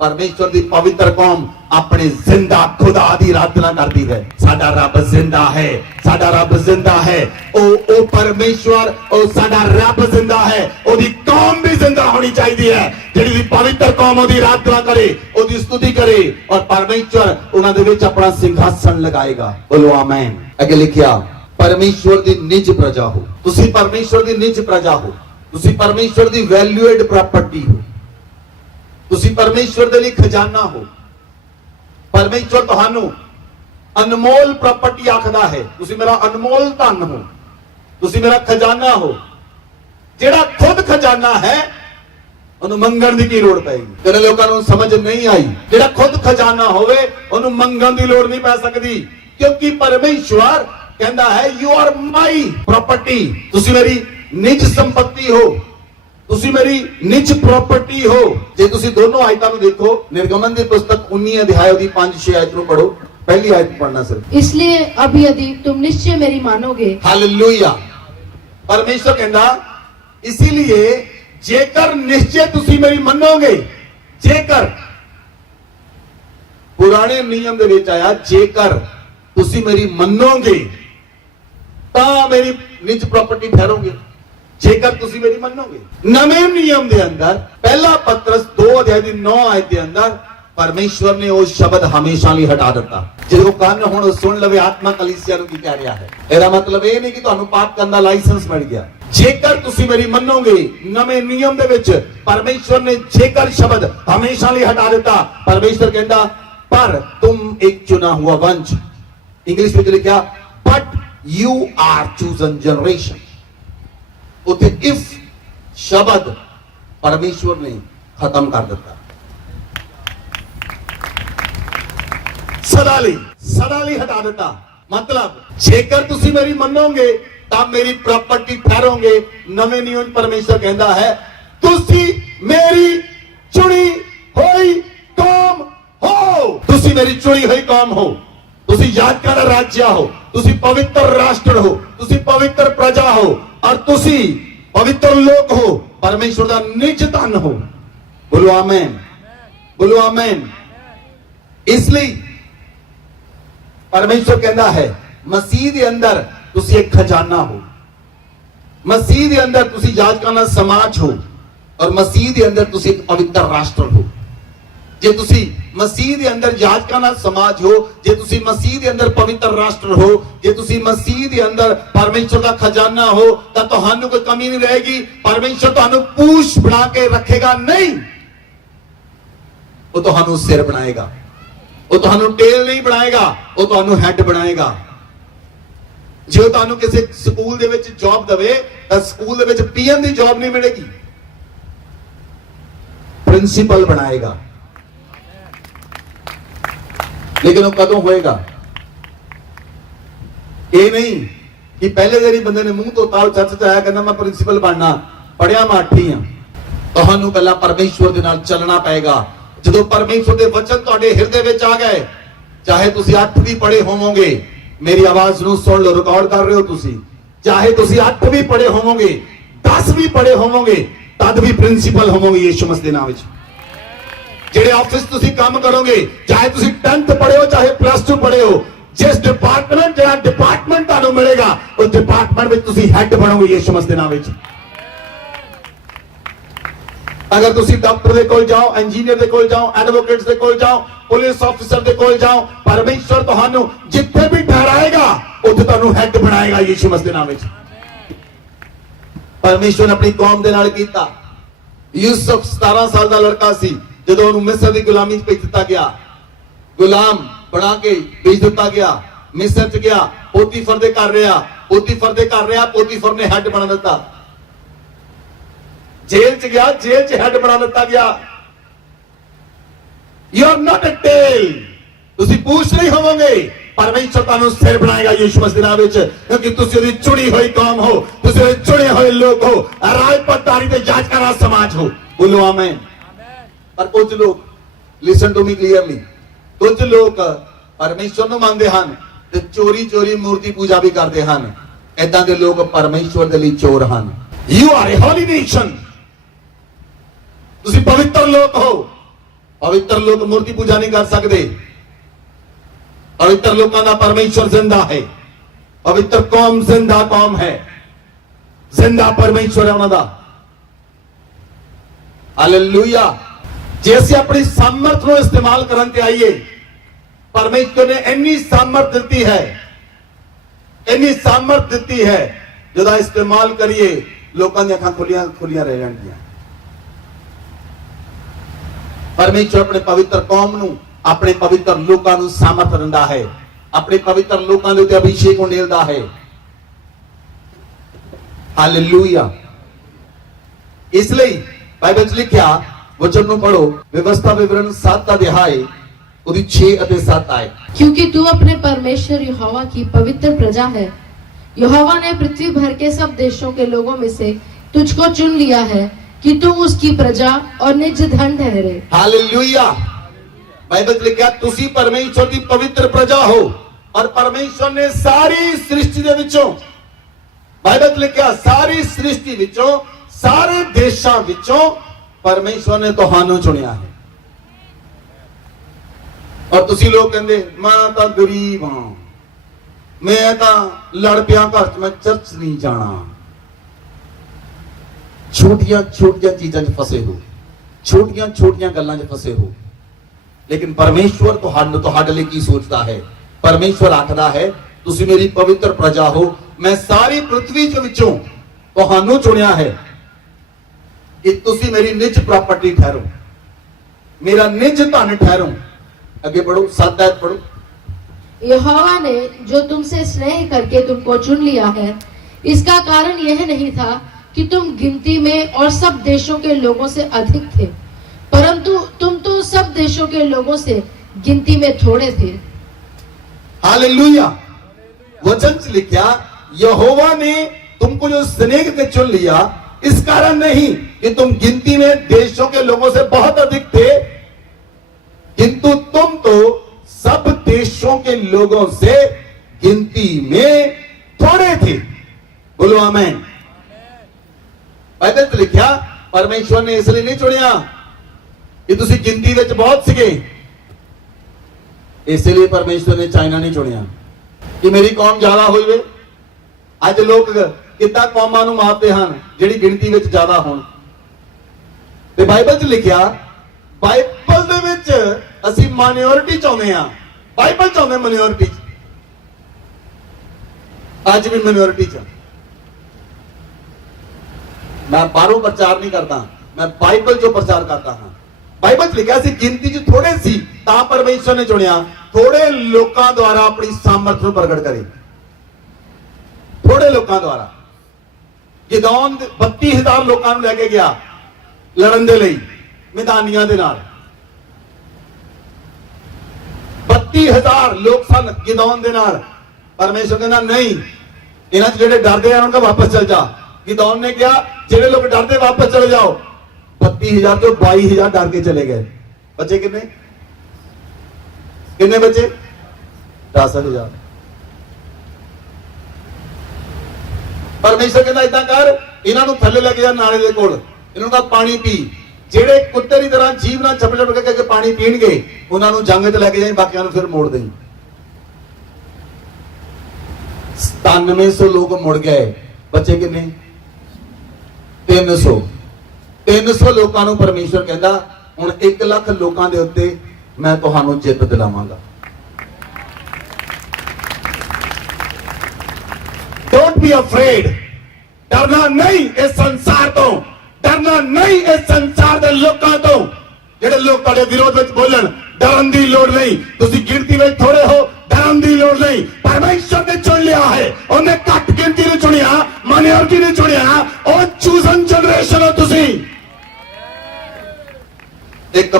परमेश्वर दी पवित्र कौम अपने जिंदा खुदा दी आराधना करती है। साडा रब जिंदा है, साडा रब जिंदा है। ओ परमेश्वर, ओ साडा रब जिंदा है। ओदी कौम भी जिंदा होनी चाहिए है, जेड़ी दी पवित्र कौम ओदी आराधना करे, ओदी स्तुति करे और परमेश्वर उन्हां दे विच अपना सिंहासन लगाएगा। बोलो आमीन। अगे लिखिया, परमेश्वर दी निज प्रजा हो। तुसी परमेश्वर दी निज प्रजा हो। तुसी परमेश्वर दी वैल्यूएड प्रॉपर्टी हो। तुसी परमेश्वर दे लिए खजाना हो। परमेश्वर तुहानू अनमोल प्रॉपर्टी आखदा है। तुसी मेरा अनमोल धन हो, तुसी मेरा खजाना हो। जेड़ा खुद खजाना है ਉਹਨੂੰ ਮੰਗਣ ਦੀ ਕੀ ਲੋੜ ਪੈਗੀ? ਤੇਰੇ ਲੋਕਾਂ ਨੂੰ ਸਮਝ ਨਹੀਂ ਆਈ। ਜਿਹੜਾ ਖੁਦ ਖਜ਼ਾਨਾ ਹੋਵੇ ਉਹਨੂੰ ਮੰਗਣ ਦੀ ਲੋੜ ਨਹੀਂ ਪੈ ਸਕਦੀ, ਕਿਉਂਕਿ ਪਰਮੇਸ਼ਵਰ ਕਹਿੰਦਾ ਹੈ, ਯੂ ਆਰ ਮਾਈ ਪ੍ਰਾਪਰਟੀ। ਤੁਸੀਂ ਮੇਰੀ ਨਿੱਜ ਸੰਪत्ति ਹੋ, ਤੁਸੀਂ ਮੇਰੀ ਨਿੱਜ ਪ੍ਰਾਪਰਟੀ ਹੋ। ਜੇ ਤੁਸੀਂ ਦੋਨੋਂ ਆਇਤਾਂ ਨੂੰ ਦੇਖੋ, ਨਿਰਗਮਨ ਦੀ ਪੁਸਤਕ 19 ਅਧਿਆਇ ਦੀ 5-6 ਆਇਤ ਨੂੰ ਪੜੋ। पहली आयत पढ़ना सिर्फ। इसलिए अब यदि तुम निश्चय मेरी मानोगे। हालेलुया। परमेश्वर कहता, इसीलिए जेकर निश्चय तुसी मेरी मनोगे, जेकर पुराने नियम दे विच आया, जेकर तुसी मेरी मनोगे ता मेरी निज प्रॉपर्टी ठहरोगे। जेकर तुसी मेरी मनोगे। नवे नियम दे अंदर पहला पत्रस 2 अध्याय दी 9 आयत दे अंदर परमेश्वर ने वो शब्द हमेशा लिए हटा दिता। जो कान हुण सुन लवे आत्मा कलीसिया नूं की कह रहा है। ਇਹਦਾ मतलब ਇਹ ਨਹੀਂ ਕਿ ਤੁਹਾਨੂੰ ਪਾਪ ਕਰਨ ਦਾ ਲਾਇਸੈਂਸ ਮਿਲ ਗਿਆ। ਜੇਕਰ ਤੁਸੀਂ ਮੇਰੀ ਮੰਨੋਗੇ ਨਵੇਂ ਨਿਯਮ ਦੇ ਵਿੱਚ ਪਰਮੇਸ਼ਵਰ ਨੇ ਜੇਕਰ ਸ਼ਬਦ ਹਮੇਸ਼ਾ ਲਈ ਹਟਾ ਦਿੱਤਾ ਪਰਮੇਸ਼ਵਰ ਕਹਿੰਦਾ ਪਰ ਤੁਮ ਇੱਕ ਚੁਣਾ ਹੁਆ ਵੰਸ਼ ਇੰਗਲਿਸ਼ ਵਿੱਚ ਲਿਖਿਆ but you are chosen generation ਉਥੇ ਇਫ ਸ਼ਬਦ ਪਰਮੇਸ਼ਵਰ ਨੇ ਖਤਮ ਕਰ ਦਿੱਤਾ ਸਦਾ ਲਈ ਹਟਾ ਦਿੱਤਾ मतलब जेकर तुसी मेरी मनोगे ਤਾਂ ਮੇਰੀ ਪ੍ਰਾਪਰਟੀ ਠਹਿਰੋਗੇ ਨਵੇਂ ਨਿਯਮ ਪਰਮੇਸ਼ਰ ਕਹਿੰਦਾ ਹੈ ਤੁਸੀਂ ਮੇਰੀ ਚੁਣੀ ਹੋਈ ਕੌਮ ਹੋ ਤੁਸੀਂ ਮੇਰੀ ਚੁਣੀ ਹੋਈ ਕੌਮ ਹੋ ਤੁਸੀਂ ਯਾਦਗਾਰ ਰਾਜ ਹੋ ਤੁਸੀਂ ਪਵਿੱਤਰ ਰਾਸ਼ਟਰ ਹੋ ਤੁਸੀਂ ਪਵਿੱਤਰ ਪ੍ਰਜਾ ਹੋ ਔਰ ਤੁਸੀਂ ਪਵਿੱਤਰ ਲੋਕ ਹੋ ਪਰਮੇਸ਼ਰ ਦਾ ਨਿਜ ਧਨ ਹੋ ਬੋਲੋ ਆਮੇਨ ਇਸ ਲਈ परमेश्वर कहता है मसीह के अंदर तुसी एक खजाना हो मसीह के अंदर तुसी याजकाना समाज हो और मसीह के अंदर तुसी एक पवित्र राष्ट्र हो जे तुसी मसीह के अंदर याजकाना समाज हो जे तुसी मसीह के अंदर पवित्र राष्ट्र हो जे तुसी मसीह के अंदर परमेश्वर का खजाना हो तो तुहानू कोई कमी नहीं रहेगी परमेश्वर तुहानू पूछ बना के रखेगा नहीं वो तुहानू सिर बनाएगा ਉਹ ਤੁਹਾਨੂੰ ਟੇਲ ਨਹੀਂ ਬਣਾਏਗਾ ਉਹ ਤੁਹਾਨੂੰ ਹੈਡ ਬਣਾਏਗਾ ਜੇ ਉਹ ਤੁਹਾਨੂੰ ਕਿਸੇ ਸਕੂਲ ਦੇ ਵਿੱਚ ਜੌਬ ਦੇਵੇ ਤਾਂ ਸਕੂਲ ਦੇ ਵਿੱਚ ਪੀਐਨ ਦੀ ਜੌਬ ਨਹੀਂ ਮਿਲੇਗੀ ਪ੍ਰਿੰਸੀਪਲ ਬਣਾਏਗਾ ਲੇਕਿਨ ਉਹ ਕਦੋਂ ਹੋਏਗਾ ਇਹ ਨਹੀਂ ਕਿ ਪਹਿਲੇ ਦਿਨ ਹੀ ਬੰਦੇ ਨੇ ਮੂੰਹ ਧੋਤਾ ਉਹ ਚਰਚ ਚ ਆਇਆ ਕਹਿੰਦਾ ਮੈਂ ਪ੍ਰਿੰਸੀਪਲ ਬਣਨਾ ਪੜਿਆ ਮੈਂ 8 ਹੀ ਆ ਤੁਹਾਨੂੰ ਪਹਿਲਾਂ ਪਰਮੇਸ਼ਵਰ ਦੇ ਨਾਲ ਚੱਲਣਾ ਪਏਗਾ ਜਦੋਂ ਪਰਮੇਸ਼ਵਰ ਦੇ ਵਚਨ ਤੁਹਾਡੇ ਹਿਰਦੇ ਵਿੱਚ ਆ ਗਏ ਚਾਹੇ ਤੁਸੀਂ 8 ਵੀ ਪੜ੍ਹੇ ਹੋਵੋਗੇ ਮੇਰੀ ਆਵਾਜ਼ ਨੂੰ ਸੁਣ ਲਓ ਰਿਕਾਰਡ ਕਰ ਰਹੇ ਹੋ ਤੁਸੀਂ ਚਾਹੇ ਤੁਸੀਂ 8 ਵੀ ਪੜ੍ਹੇ ਹੋਵੋਗੇ 10 ਵੀ ਪੜ੍ਹੇ ਹੋਵੋਗੇ ਤਦ ਵੀ ਪ੍ਰਿੰਸੀਪਲ ਹੋਵੋਗੇ ਯਿਸੂ ਮਸੀਹ ਦੇ ਨਾਮ ਵਿੱਚ ਜਿਹੜੇ ਆਫਿਸ ਤੁਸੀਂ ਕੰਮ ਕਰੋਗੇ ਚਾਹੇ ਤੁਸੀਂ 10th ਪੜ੍ਹੇ ਹੋ ਚਾਹੇ +2 ਪੜ੍ਹੇ ਹੋ ਜਿਸ ਡਿਪਾਰਟਮੈਂਟ ਜਿਹੜਾ ਡਿਪਾਰਟਮੈਂਟ ਤੁਹਾਨੂੰ ਮਿਲੇਗਾ ਉਸ ਡਿਪਾਰਟਮੈਂਟ ਵਿੱਚ ਤੁਸੀਂ ਹੈਡ ਬਣੋਗੇ ਯਿਸੂ ਮਸੀਹ ਦੇ ਨਾਮ ਵਿੱਚ अगर तुसी डॉक्टर दे कोल जाओ इंजीनियर दे कोल जाओ एडवोकेट्स दे कोल जाओ पुलिस ऑफिसर दे कोल जाओ परमेश्वर तुहानू जिथे भी ठहराएगा उथे तुहानू हेड बनाएगा यीशु मसीह दे नाम विच परमेश्वर ने अपनी कौम दे नाल कीता यूसुफ 17 साल दा लड़का सी जदों ओनू मिस्र दी गुलामी च भेज दिता गया गुलाम बना के भेज दिता गया मिस्र च गया पोतीफर दे घर रहा पोतीफर ने हेड बना दिता जेल च गया जेल च हेड बना दिता गया you are not a tail तुसी पूछ नहीं होवोगे परमेश्वर तुहानू सिर बनाएगा यीशु मसीह नाम विच क्योंकि तुसी ओदी चुनी हुई कौम हो तुसी ओदे चुने हुए लोग हो राजपटदारी ते याजकाना समाज हो बोलो आमीन पर कुछ लोग लिसन टू मी क्लियरली कुछ लोग परमेश्वर नू मानदे हन ते चोरी चोरी मूर्ति पूजा भी करदे हन ऐदां दे लोग परमेश्वर दे लई चोर हन you are a holy nation ਤੁਸੀਂ ਪਵਿੱਤਰ ਲੋਕ ਹੋ ਪਵਿੱਤਰ ਲੋਕ ਮੂਰਤੀ ਪੂਜਾ ਨਹੀਂ ਕਰ ਸਕਦੇ ਪਵਿੱਤਰ ਲੋਕਾਂ ਦਾ ਪਰਮੇਸ਼ਵਰ ਜ਼ਿੰਦਾ ਹੈ ਪਵਿੱਤਰ ਕੌਮ ਜ਼ਿੰਦਾ ਕੌਮ ਹੈ ਜ਼ਿੰਦਾ ਪਰਮੇਸ਼ਵਰ ਹੈ ਉਹਨਾਂ ਦਾ ਹਾਲੇਲੂਇਆ ਜੇ ਅਸੀਂ ਆਪਣੀ ਸਾਮਰਥ ਨੂੰ ਇਸਤੇਮਾਲ ਕਰਨ ਤੇ ਆਈਏ ਪਰਮੇਸ਼ਵਰ ਨੇ ਇੰਨੀ ਸਾਮਰਥ ਦਿੱਤੀ ਹੈ ਜਿਹਦਾ ਇਸਤੇਮਾਲ ਕਰੀਏ ਲੋਕਾਂ ਦੀਆਂ ਅੱਖਾਂ ਖੁੱਲੀਆਂ ਰਹਿ ਜਾਣਗੀਆਂ परमेश्वर अपने पवित्र कौम नू अपने पवित्र लोकां नू सामर्थ दिंदा है अपने पवित्र लोकां दे उत्ते अभिषेक उंडेलदा है हालेलुया इसलिए बाइबल च लिखिया वचन नू पढ़ो व्यवस्था विवरण 7 अध्याय उदी 6 ਅਤੇ 7 आए क्योंकि तू अपने परमेश्वर यहोवा की पवित्र प्रजा है यहोवा ने पृथ्वी भर के सब देशों के लोगों में से तुझको चुन लिया है कि तुम उसकी प्रजा और निज धन ठहरे हालेलुया बाइबल में लिखा तुसी परमेश्वर की पवित्र प्रजा हो और परमेश्वर ने सारी सृष्टि दे विचों बाइबल में लिखा सारी सृष्टि विचों सारे देशां विचों परमेश्वर ने तुहानू चुनिया है और तुसी लोग कहंदे मैं तां गरीब हां मैं तां लड़ पिया घर च मैं चर्च नहीं जाना छोटियां चीजां च फसे हो छोटियां गल्लां च फसे हो लेकिन परमेश्वर तुहाडे लई की सोचदा है परमेश्वर आखदा है तुसी मेरी पवित्र प्रजा हो मैं सारी पृथ्वी च विचों ਤੁਹਾਨੂੰ ਚੁਣਿਆ ਹੈ ਕਿ ਤੁਸੀਂ ਮੇਰੀ ਨਿੱਜ ਪ੍ਰਾਪਰਟੀ ਠਹਿਰੋ, मेरा निज धन ठहरो। आगे बढ़ो, 7 आयत पढ़ो। यहोवा ने जो तुमसे स्नेह करके तुमको चुन लिया है, इसका कारण यह नहीं था कि तुम गिनती में और सब देशों के लोगों से अधिक थे, परंतु तुम तो सब देशों के लोगों से गिनती में थोड़े थे। हालेलुया। वचन से लिखा, यहोवा ने तुमको जो स्नेह से चुन लिया, इस कारण नहीं कि तुम गिनती में देशों के लोगों से बहुत अधिक थे, किंतु तुम तो सब देशों के लोगों से गिनती में थोड़े थे। बोलो आमीन। बाइबल में लिखा, परमेश्वर ने इसलिए नहीं चुनिया कि तुसी गिनती में बहुत सीगे, इसलिए परमेश्वर ने चाइना नहीं चुनिया कि मेरी कौम ज्यादा हुई वे। आज लोग कितना कौमां नूं मारते हैं जिहड़ी गिनती में ज्यादा होण। ते बाइबल च लिखिया, बाइबल दे विच असीं माइनॉरिटी चाहुंदे हां, बाइबल चाहुंदे माइनॉरिटी, अज भी माइनॉरिटी च। मैं बाहरों प्रचार नहीं करता, मैं बाइबल जो प्रचार करता हां। बाइबल च लिखिया सी गिनती च थोड़े सी, तां परमेश्वर ने चुनिया थोड़े लोकां द्वारा अपनी सामर्थ नूं प्रगट करे। थोड़े लोकां द्वारा गिदौन 32,000 लोकां नूं लैके गया लड़न दे लई मैदानियां दे नाल। 32,000 लोग सन गिदौन दे नाल। परमेश्वर कहना नहीं, इन्हां च जेड़े डरदे आ उनका वापस चल जा। गिदौन ने कहा जेड़े लोग डरदे वापस चले जाओ। 32,000 तो 22,000 डर के चले गए। बचे कितने? कितने बचे? 10,000। परमेश्वर कहता इदा कर, इन्हां नूं थल्ले लेके जा नाले दे कोल, इन्हां दा पानी पी। जेड़े कुत्ते की तरह जीव नाल झपट के पानी पीणगे, उन्हां नूं जंग ते लेके जाई, बाकियां नूं फिर मोड़ देई। 9700 लोग मुड़ गए, बचे किन्ने? 300। 300 लोकां नूं परमेश्वर कहंदा हुण 1 लाख लोकां दे उत्ते मैं तुहानूं जिੱਤ दिलावांगा। Don't be afraid. डरना नहीं इस संसार तो, डरना नहीं इस संसार के लोगों तो। जेडे लोग तुहाडे विरोध में बोलन, डरन की लोड़ नहीं। तुसीं गिनती में थोड़े हो, डरन की लोड़ नहीं। परमेश्वर ने चुन लिया है, उन्हें घट गिनती ने चुनिया, माइनॉरिटी ने चुनिया, और चूजन जनरेशन हो तुसीं। एक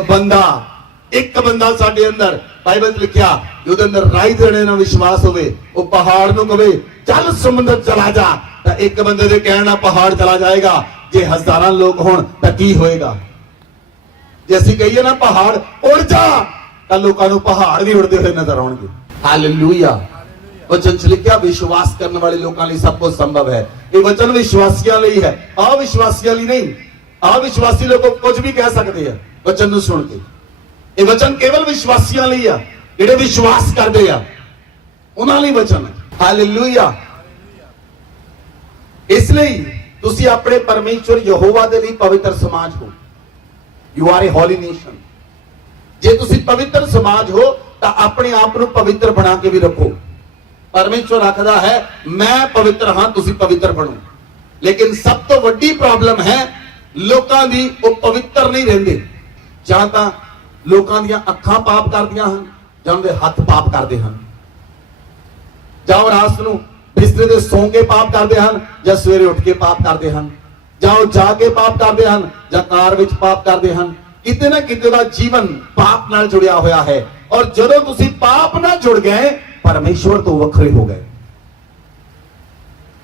बंदा साडे अंदर, बाइबल लिखिया ਉਹਦੇ ਅੰਦਰ ਰਾਈ ਦੇਣੇ ਨਾਲ ਵਿਸ਼ਵਾਸ ਹੋਵੇ, ਉਹ ਪਹਾੜ ਨੂੰ ਕਹੇ ਚੱਲ ਸਮੁੰਦਰ ਚਲਾ ਜਾ, ਤਾਂ ਇੱਕ ਬੰਦੇ ਦੇ ਕਹਿਣ ਨਾਲ ਪਹਾੜ ਚਲਾ ਜਾਏਗਾ। ਜੇ ਹਜ਼ਾਰਾਂ ਲੋਕ ਹੋਣ ਤਾਂ ਕੀ ਹੋਏਗਾ? ਜੇ ਅਸੀਂ ਕਹੀਏ ਨਾ ਪਹਾੜ ਉੜ ਜਾ, ਤਾਂ ਲੋਕਾਂ ਨੂੰ ਪਹਾੜ ਵੀ ਉੜਦੇ ਹੋਏ ਨਜ਼ਰ ਆਉਣਗੇ। ਹਾਲੇਲੂਇਆ। वचन च लिखिया विश्वास करने वाले लोगों लिए सब कुछ संभव है। ये वचन विश्वासियों लिए है, अविश्वासियों लिए नहीं। अविश्वासी लोग कुछ भी कह सकते हैं वचन ਨੂੰ सुन के। ये वचन केवल विश्वासियों लिए है, ਜਿਹੜੇ विश्वास करते हैं उन्हां ਲਈ वचन है। हालेलुया। इसलिए ਤੁਸੀਂ ਆਪਣੇ परमेश्वर यहोवा ਦੇ ਲਈ पवित्र समाज हो। You are a holy nation. जे ਤੁਸੀਂ पवित्र समाज हो ਤਾਂ ਆਪਣੇ ਆਪ ਨੂੰ पवित्र बना के भी रखो। परमेश्वर आखदा है मैं पवित्र हां, तुसी पवित्र बनो। लेकिन सब तो वड्डी प्रॉब्लम है लोकां दी, वो पवित्र नहीं रहंदे। जां तां लोकां दीयां अखां पाप करदियां हन, जां उहदे हत्थ पाप करदे हन, जां रात नूं बिस्तरे ते सौ के पाप करदे हन, जां सवेरे उठ के पाप करदे हन, जां ओ जा के पाप करदे हन, जां कार विच पाप करदे हन। किते ना किते दा जीवन पाप नाल जुड़िया होया है। और जदों तुसी पाप नाल जुड़ गए, परमेश्वर तो वखरे हो गए।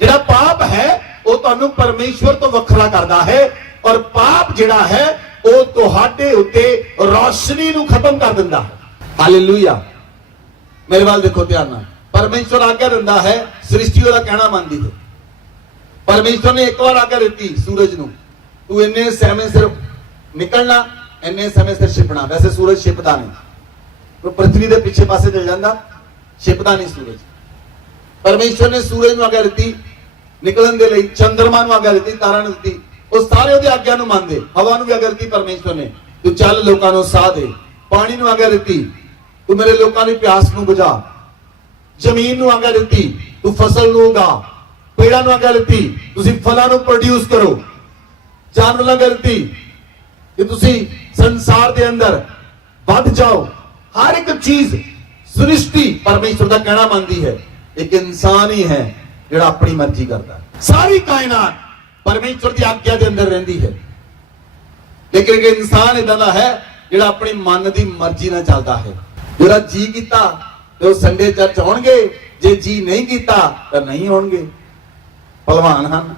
जिहड़ा पाप है वो तुहानू परमेश्वर तो वखरा करता है, और पाप जिहड़ा है वो तुहाडे उत्ते रोशनी नू खत्म कर दिंदा है। हालेलुया। मेरे वाल देखो ध्यान नाल। परमेश्वर आज्ञा दिंदा है, सृष्टि ओहदा कहना मानदी है। परमेश्वर ने एक बार आज्ञा दी सूरज नू, तू इन्ने समय सिर्फ निकलना, इन्ने समय सिर छिपना। वैसे सूरज छिपदा नहीं, तो पृथ्वी के पिछे पासे चल जाता, छिपदा नहीं सूरज। परमेश्वर ने सूरज आज्ञा दी निकलन दे लई, चंद्रमा नूं आज्ञा दी, तारा नूं दी, वो सारे उहदी आज्ञा नूं मनदे। हवा नूं भी आज्ञा दी परमेश्वर ने, तू चल लोकां नूं साह दे। पानी नूं आज्ञा दी, तू मेरे लोकां दी प्यास नूं बुझा। जमीन नूं आज्ञा दी, तू फसल नूं उगा। ਪੇੜਾਂ ਨੂੰ ਆਗਿਆ ਦਿੱਤੀ ਤੁਸੀਂ ਫਲਾਂ ਨੂੰ ਪ੍ਰੋਡਿਊਸ ਕਰੋ, ਜਾਨਵਰਾਂ ਨੂੰ ਆਗਿਆ ਦਿੱਤੀ ਕਿ ਤੁਸੀਂ ਸੰਸਾਰ ਦੇ ਅੰਦਰ ਵੱਧ ਜਾਓ। ਹਰ ਇੱਕ ਚੀਜ਼ ਸ੍ਰਿਸ਼ਟੀ ਪਰਮੇਸ਼ਵਰ ਦਾ ਕਹਿਣਾ ਮੰਨਦੀ ਹੈ। ਇੱਕ ਇਨਸਾਨ ਹੀ ਹੈ ਜਿਹੜਾ ਆਪਣੀ ਮਰਜ਼ੀ ਕਰਦਾ ਹੈ। ਸਾਰੀ ਕਾਇਨਾਤ ਪਰਮੇਸ਼ਵਰ ਦੀ ਆਗਿਆ ਦੇ ਅੰਦਰ ਰਹਿੰਦੀ ਹੈ, ਲੇਕਿਨ ਇੱਕ ਇਨਸਾਨ ਇਦਾਂ ਦਾ ਹੈ ਜਿਹੜਾ ਆਪਣੀ ਮਨ ਦੀ ਮਰਜ਼ੀ ਨਾਲ ਚੱਲਦਾ ਹੈ। ਜਿਹੜਾ ਜੀ ਕੀਤਾ ਤੇ ਉਹ ਸੰਡੇ ਚਰਚ ਆਉਣਗੇ, ਜੇ ਜੀ ਨਹੀਂ ਕੀਤਾ ਤਾਂ ਨਹੀਂ ਆਉਣਗੇ। ਭਲਵਾਨ ਹਨ,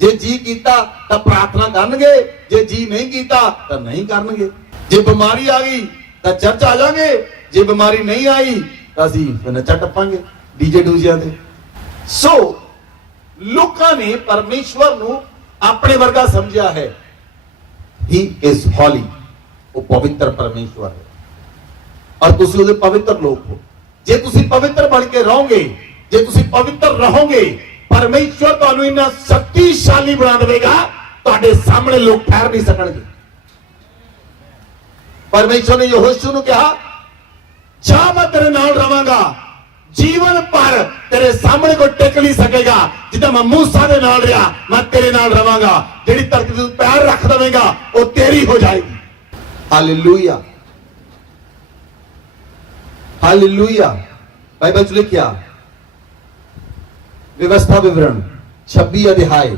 ਜੇ ਜੀ ਕੀਤਾ ਤਾਂ ਪ੍ਰਾਰਥਨਾ ਕਰਨਗੇ, ਜੇ ਜੀ ਨਹੀਂ ਕੀਤਾ ਤਾਂ ਨਹੀਂ ਕਰਨਗੇ। ਜੇ ਬਿਮਾਰੀ ਆ ਗਈ ਤਾਂ ਚਰਚ ਆ ਜਾਵਾਂਗੇ, ਜੇ ਬਿਮਾਰੀ ਨਹੀਂ ਆਈ ਤਾਂ ਅਸੀਂ ਨੱਚਾ ਟੱਪਾਂਗੇ ਡੀਜੇ ਡੂਜਿਆਂ ਤੇ। ਸੋ ਲੋਕਾਂ ਨੇ ਪਰਮੇਸ਼ਵਰ ਨੂੰ ਆਪਣੇ ਵਰਗਾ ਸਮਝਿਆ ਹੈ। He is holy, ਉਹ ਪਵਿੱਤਰ ਪਰਮੇਸ਼ਵਰ ਹੈ ਔਰ ਤੁਸੀਂ ਉਹਦੇ ਪਵਿੱਤਰ ਲੋਕ ਹੋ। ਜੇ ਤੁਸੀਂ ਪਵਿੱਤਰ ਬਣ ਕੇ ਰਹੋਗੇ, ਜੇ ਤੁਸੀਂ ਪਵਿੱਤਰ ਰਹੋਗੇ, ਪਰਮੇਸ਼ਵਰ ਤੁਹਾਨੂੰ ਇੰਨਾ ਸ਼ਕਤੀਸ਼ਾਲੀ ਬਣਾ ਦੇਵੇਗਾ, ਤੁਹਾਡੇ ਸਾਹਮਣੇ ਲੋਕ ਠਹਿਰ ਨਹੀਂ ਸਕਣਗੇ। ਪਰਮੇਸ਼ਵਰ ਨੇ ਯਹੋਸ਼ੂ ਨੂੰ ਕਿਹਾ, ਜਾ ਮੈਂ ਤੇਰੇ ਨਾਲ ਰਵਾਂਗਾ, ਜੀਵਨ ਭਰ ਤੇਰੇ ਸਾਹਮਣੇ ਕੋਈ ਟਿਕ ਨਹੀਂ ਸਕੇਗਾ। ਜਿੱਦਾਂ ਮੈਂ ਮੂਸਾ ਦੇ ਨਾਲ ਰਿਹਾ, ਮੈਂ ਤੇਰੇ ਨਾਲ ਰਵਾਂਗਾ। ਜਿਹੜੀ ਧਰਤੀ ਤੇ ਪੈਰ ਰੱਖ ਦੇਵੇਂਗਾ ਉਹ ਤੇਰੀ ਹੋ ਜਾਏਗੀ। Hallelujah, hallelujah. ਬਾਈਬਲ ਚ ਲਿਖਿਆ व्यवस्था विवरण 26 अध्याय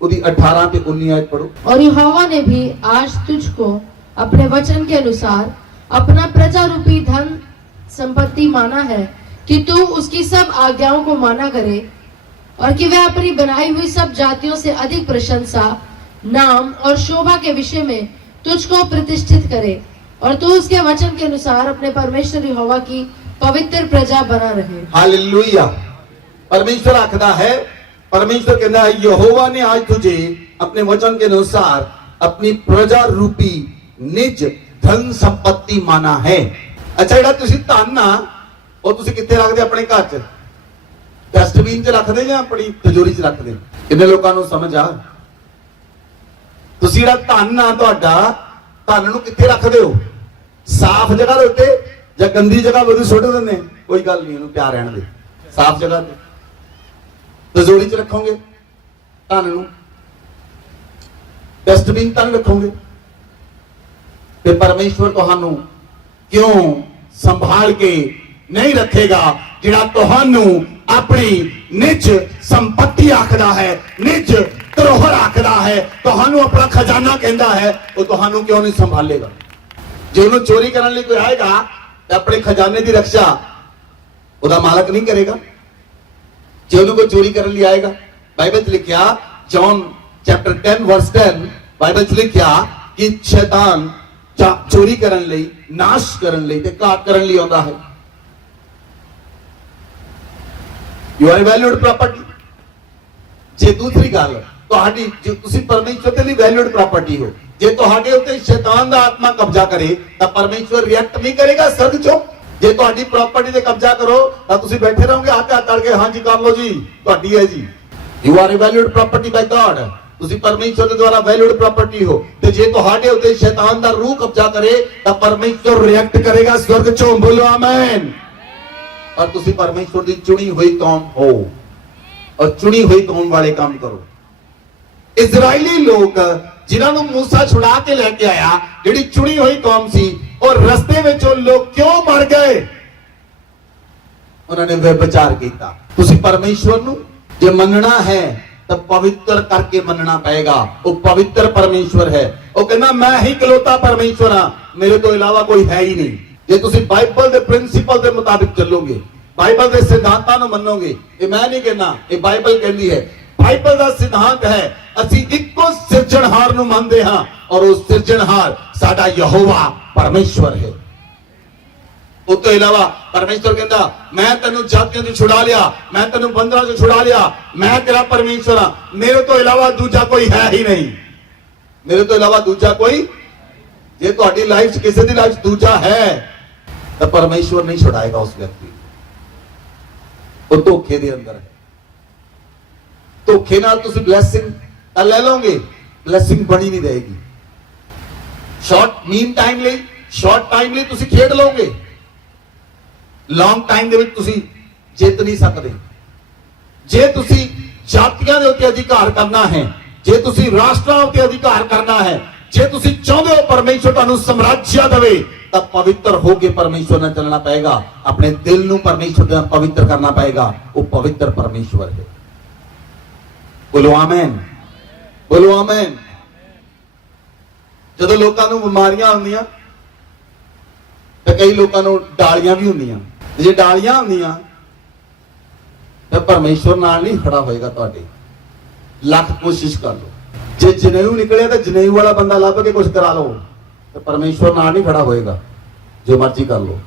उदी 18 ਤੇ 19 आयत पढ़ो। और यहोवा ने भी आज तुझको अपने वचन के अनुसार अपना प्रजा रूपी धन संपत्ति माना है कि तू उसकी सब आज्ञाओं को माना करे और कि वह अपनी बनाई हुई सब जातियों से अधिक प्रशंसा, नाम और शोभा के विषय में तुझको प्रतिष्ठित करे और तू उसके वचन के अनुसार अपने परमेश्वर यहोवा की पवित्र प्रजा बना रहे। हालेलुया। परमेश्वर आखदा है, परमेश्वर कहता है यहोवा ने आज तुझे अपने वचन के अनुसार अपनी प्रजा रूपी निज धन संपत्ति माना है। अच्छा, ਜਿਹੜਾ ਤੁਸੀਂ ਧਨ ਆ ਉਹ ਤੁਸੀਂ ਕਿੱਥੇ ਰੱਖਦੇ? ਆਪਣੇ ਘਰ 'ਚ ਡਸਟਬਿਨ 'ਚ ਰੱਖਦੇ ਜਾਂ ਆਪਣੀ ਤਿਜੋਰੀ 'ਚ ਰੱਖਦੇ? ਕਿੰਨੇ ਲੋਕਾਂ ਨੂੰ ਸਮਝ ਆ? ਤੁਸੀਂ ਜਿਹੜਾ ਧਨ ਆ ਤੁਹਾਡਾ, ਧਨ ਨੂੰ ਕਿੱਥੇ ਰੱਖਦੇ ਹੋ? ਸਾਫ਼ ਜਗ੍ਹਾ ਦੇ ਉੱਤੇ ਜਾਂ ਗੰਦੀ ਜਗ੍ਹਾ 'ਤੇ ਸੁੱਟ ਦਿੰਦੇ? ਕੋਈ ਗੱਲ ਨਹੀਂ, ਉਹਨੂੰ ਪਿਆ ਰਹਿਣ ਦੇ। ਸਾਫ਼ ਜਗ੍ਹਾ ਤੇ तिजोरी च रखोगे धन नूं, डस्टबिन तन रखोगे, ते परमेश्वर तुहानू क्यों संभाल के नहीं रखेगा? जिहड़ा तुहानू अपनी निज संपत्ति आखदा है, निज धरोहर आखदा है, तुहानू अपना खजाना कहंदा है, वो तुहानू क्यों नहीं संभालेगा? जे उन्हें चोरी करने लिए कोई आएगा तो अपने खजाने की रक्षा उहदा मालक नहीं करेगा। जे उन्हें कोई चोरी करने लिए आएगा, बाइबल च लिखिया जॉन चैप्टर 10 वर्स 10 बाइबल च लिखिया कि शैतान चोरी करने लिए, नाश करने लिए ते घात करने लिए आंदा है। You are valued property. जे दूसरी गल तुहाडी, जे तुसी परमेश्वर दे लई वैल्यूड प्रॉपर्टी हो, जे तुहाडे उत्ते शैतान दा आत्मा कब्जा करे तां परमेश्वर रिएक्ट नहीं करेगा स्वर्ग चों। जे तुहाडी प्रॉपर्टी ते कब्जा करो तां तुसी बैठे रहोगे हाथ हाथ करके, हां जी कर लो जी, तुहाडी है जी। You are a valued property by God. तुसी परमेश्वर दे द्वारा वैल्यूड प्रॉपर्टी हो। ते जे तुहाडे उत्ते शैतान दा रूह कब्जा करे तां परमेश्वर रिएक्ट करेगा स्वर्ग चों। बोलो आमीन। और तुसी परमेश्वर दी चुनी हुई कौम हो और चुनी हुई कौम वाले काम करो। इजराइली लोग जिन्हां नूं मूसा छुड़ा के लेके आया, जिहड़ी चुनी हुई कौम सी, और रस्ते में वो लोग क्यों मर गए? उन्होंने व्यभिचार किया। तुसी परमेश्वर नूं जे मनना है तो पवित्र करके मनना पड़ेगा। वो पवित्र परमेश्वर है। वो कहना मैं ही इकलौता परमेश्वर हां, मेरे तो इलावा कोई है ही नहीं। जे तुसी बाइबल के प्रिंसिपल के मुताबिक चलोगे, बाइबल के सिद्धांतां नूं मनोगे, ये मैं नहीं कहना, ये बाइबल कहती है। बाइबल का सिद्धांत है असी इक्को सिरजणहार नूं मनदे हां और वो सिरजणहार साडा यहोवा परमेश्वर है। उस तो इलावा परमेश्वर कहता मैं तेनू जातियों से छुड़ा लिया, मैं तेनू बंदरां से छुड़ा लिया, मैं तेरा परमेश्वर हां, मेरे तो इलावा दूजा कोई है ही नहीं, मेरे तो इलावा दूजा कोई। जे तुहाडी लाइफ किसी दी लाइफ दूजा है तो परमेश्वर नहीं छुड़ाएगा उस व्यक्ति को। धोखे दे अंदर है। धोखे नाल तुसीं ब्लैसिंग ले लोगे, ब्लैसिंग बनी नहीं रहेगी। शॉर्ट मीन टाइम ਲਈ, शॉर्ट टाइम ਲਈ ਤੁਸੀਂ ਖੇਡ ਲਓਗੇ, ਲੌਂਗ ਟਾਈਮ ਦੇ ਵਿੱਚ ਤੁਸੀਂ ਜਿੱਤ ਨਹੀਂ ਸਕਦੇ। ਜੇ ਤੁਸੀਂ ਜਾਤੀਆਂ ਦੇ ਉੱਤੇ ਅਧਿਕਾਰ ਕਰਨਾ ਹੈ, ਜੇ ਤੁਸੀਂ ਰਾਸ਼ਟਰਾਂ ਉੱਤੇ ਅਧਿਕਾਰ ਕਰਨਾ ਹੈ, ਜੇ ਤੁਸੀਂ ਚਾਹੁੰਦੇ ਹੋ ਪਰਮੇਸ਼ਵਰ ਤੁਹਾਨੂੰ ਸਮਰਾਜਿਆ ਦੇਵੇ, ਤਾਂ ਪਵਿੱਤਰ ਹੋ ਕੇ ਪਰਮੇਸ਼ਵਰ ਨਾਲ ਚੱਲਣਾ ਪਏਗਾ। ਆਪਣੇ ਦਿਲ ਨੂੰ ਪਰਮੇਸ਼ਵਰ ਨਾਲ ਪਵਿੱਤਰ ਕਰਨਾ ਪਏਗਾ। ਉਹ ਪਵਿੱਤਰ ਪਰਮੇਸ਼ਵਰ ਹੈ। ਬੋਲੋ ਆਮੇਨ, ਬੋਲੋ ਆਮੇਨ। ਜਦੋਂ ਲੋਕਾਂ ਨੂੰ ਬਿਮਾਰੀਆਂ ਹੁੰਦੀਆਂ ਤਾਂ ਕਈ ਲੋਕਾਂ ਨੂੰ ਡਾਲੀਆਂ ਵੀ ਹੁੰਦੀਆਂ। ਜੇ ਡਾਲੀਆਂ ਹੁੰਦੀਆਂ ਤਾਂ ਪਰਮੇਸ਼ਵਰ ਨਾਲ ਨਹੀਂ ਖੜਾ ਹੋਏਗਾ ਤੁਹਾਡੇ। ਲੱਖ ਕੋਸ਼ਿਸ਼ ਕਰ ਲਓ, ਜੇ ਜਨੇਊ ਨਿਕਲਿਆ ਤਾਂ ਜਨੇਊ ਵਾਲਾ ਬੰਦਾ ਲੱਭ ਕੇ ਕੁਝ ਕਰਾ ਲਓ, ਤਾਂ ਪਰਮੇਸ਼ਵਰ ਨਾਲ ਨਹੀਂ ਖੜਾ ਹੋਏਗਾ। ਜੋ ਮਰਜ਼ੀ ਕਰ ਲਓ,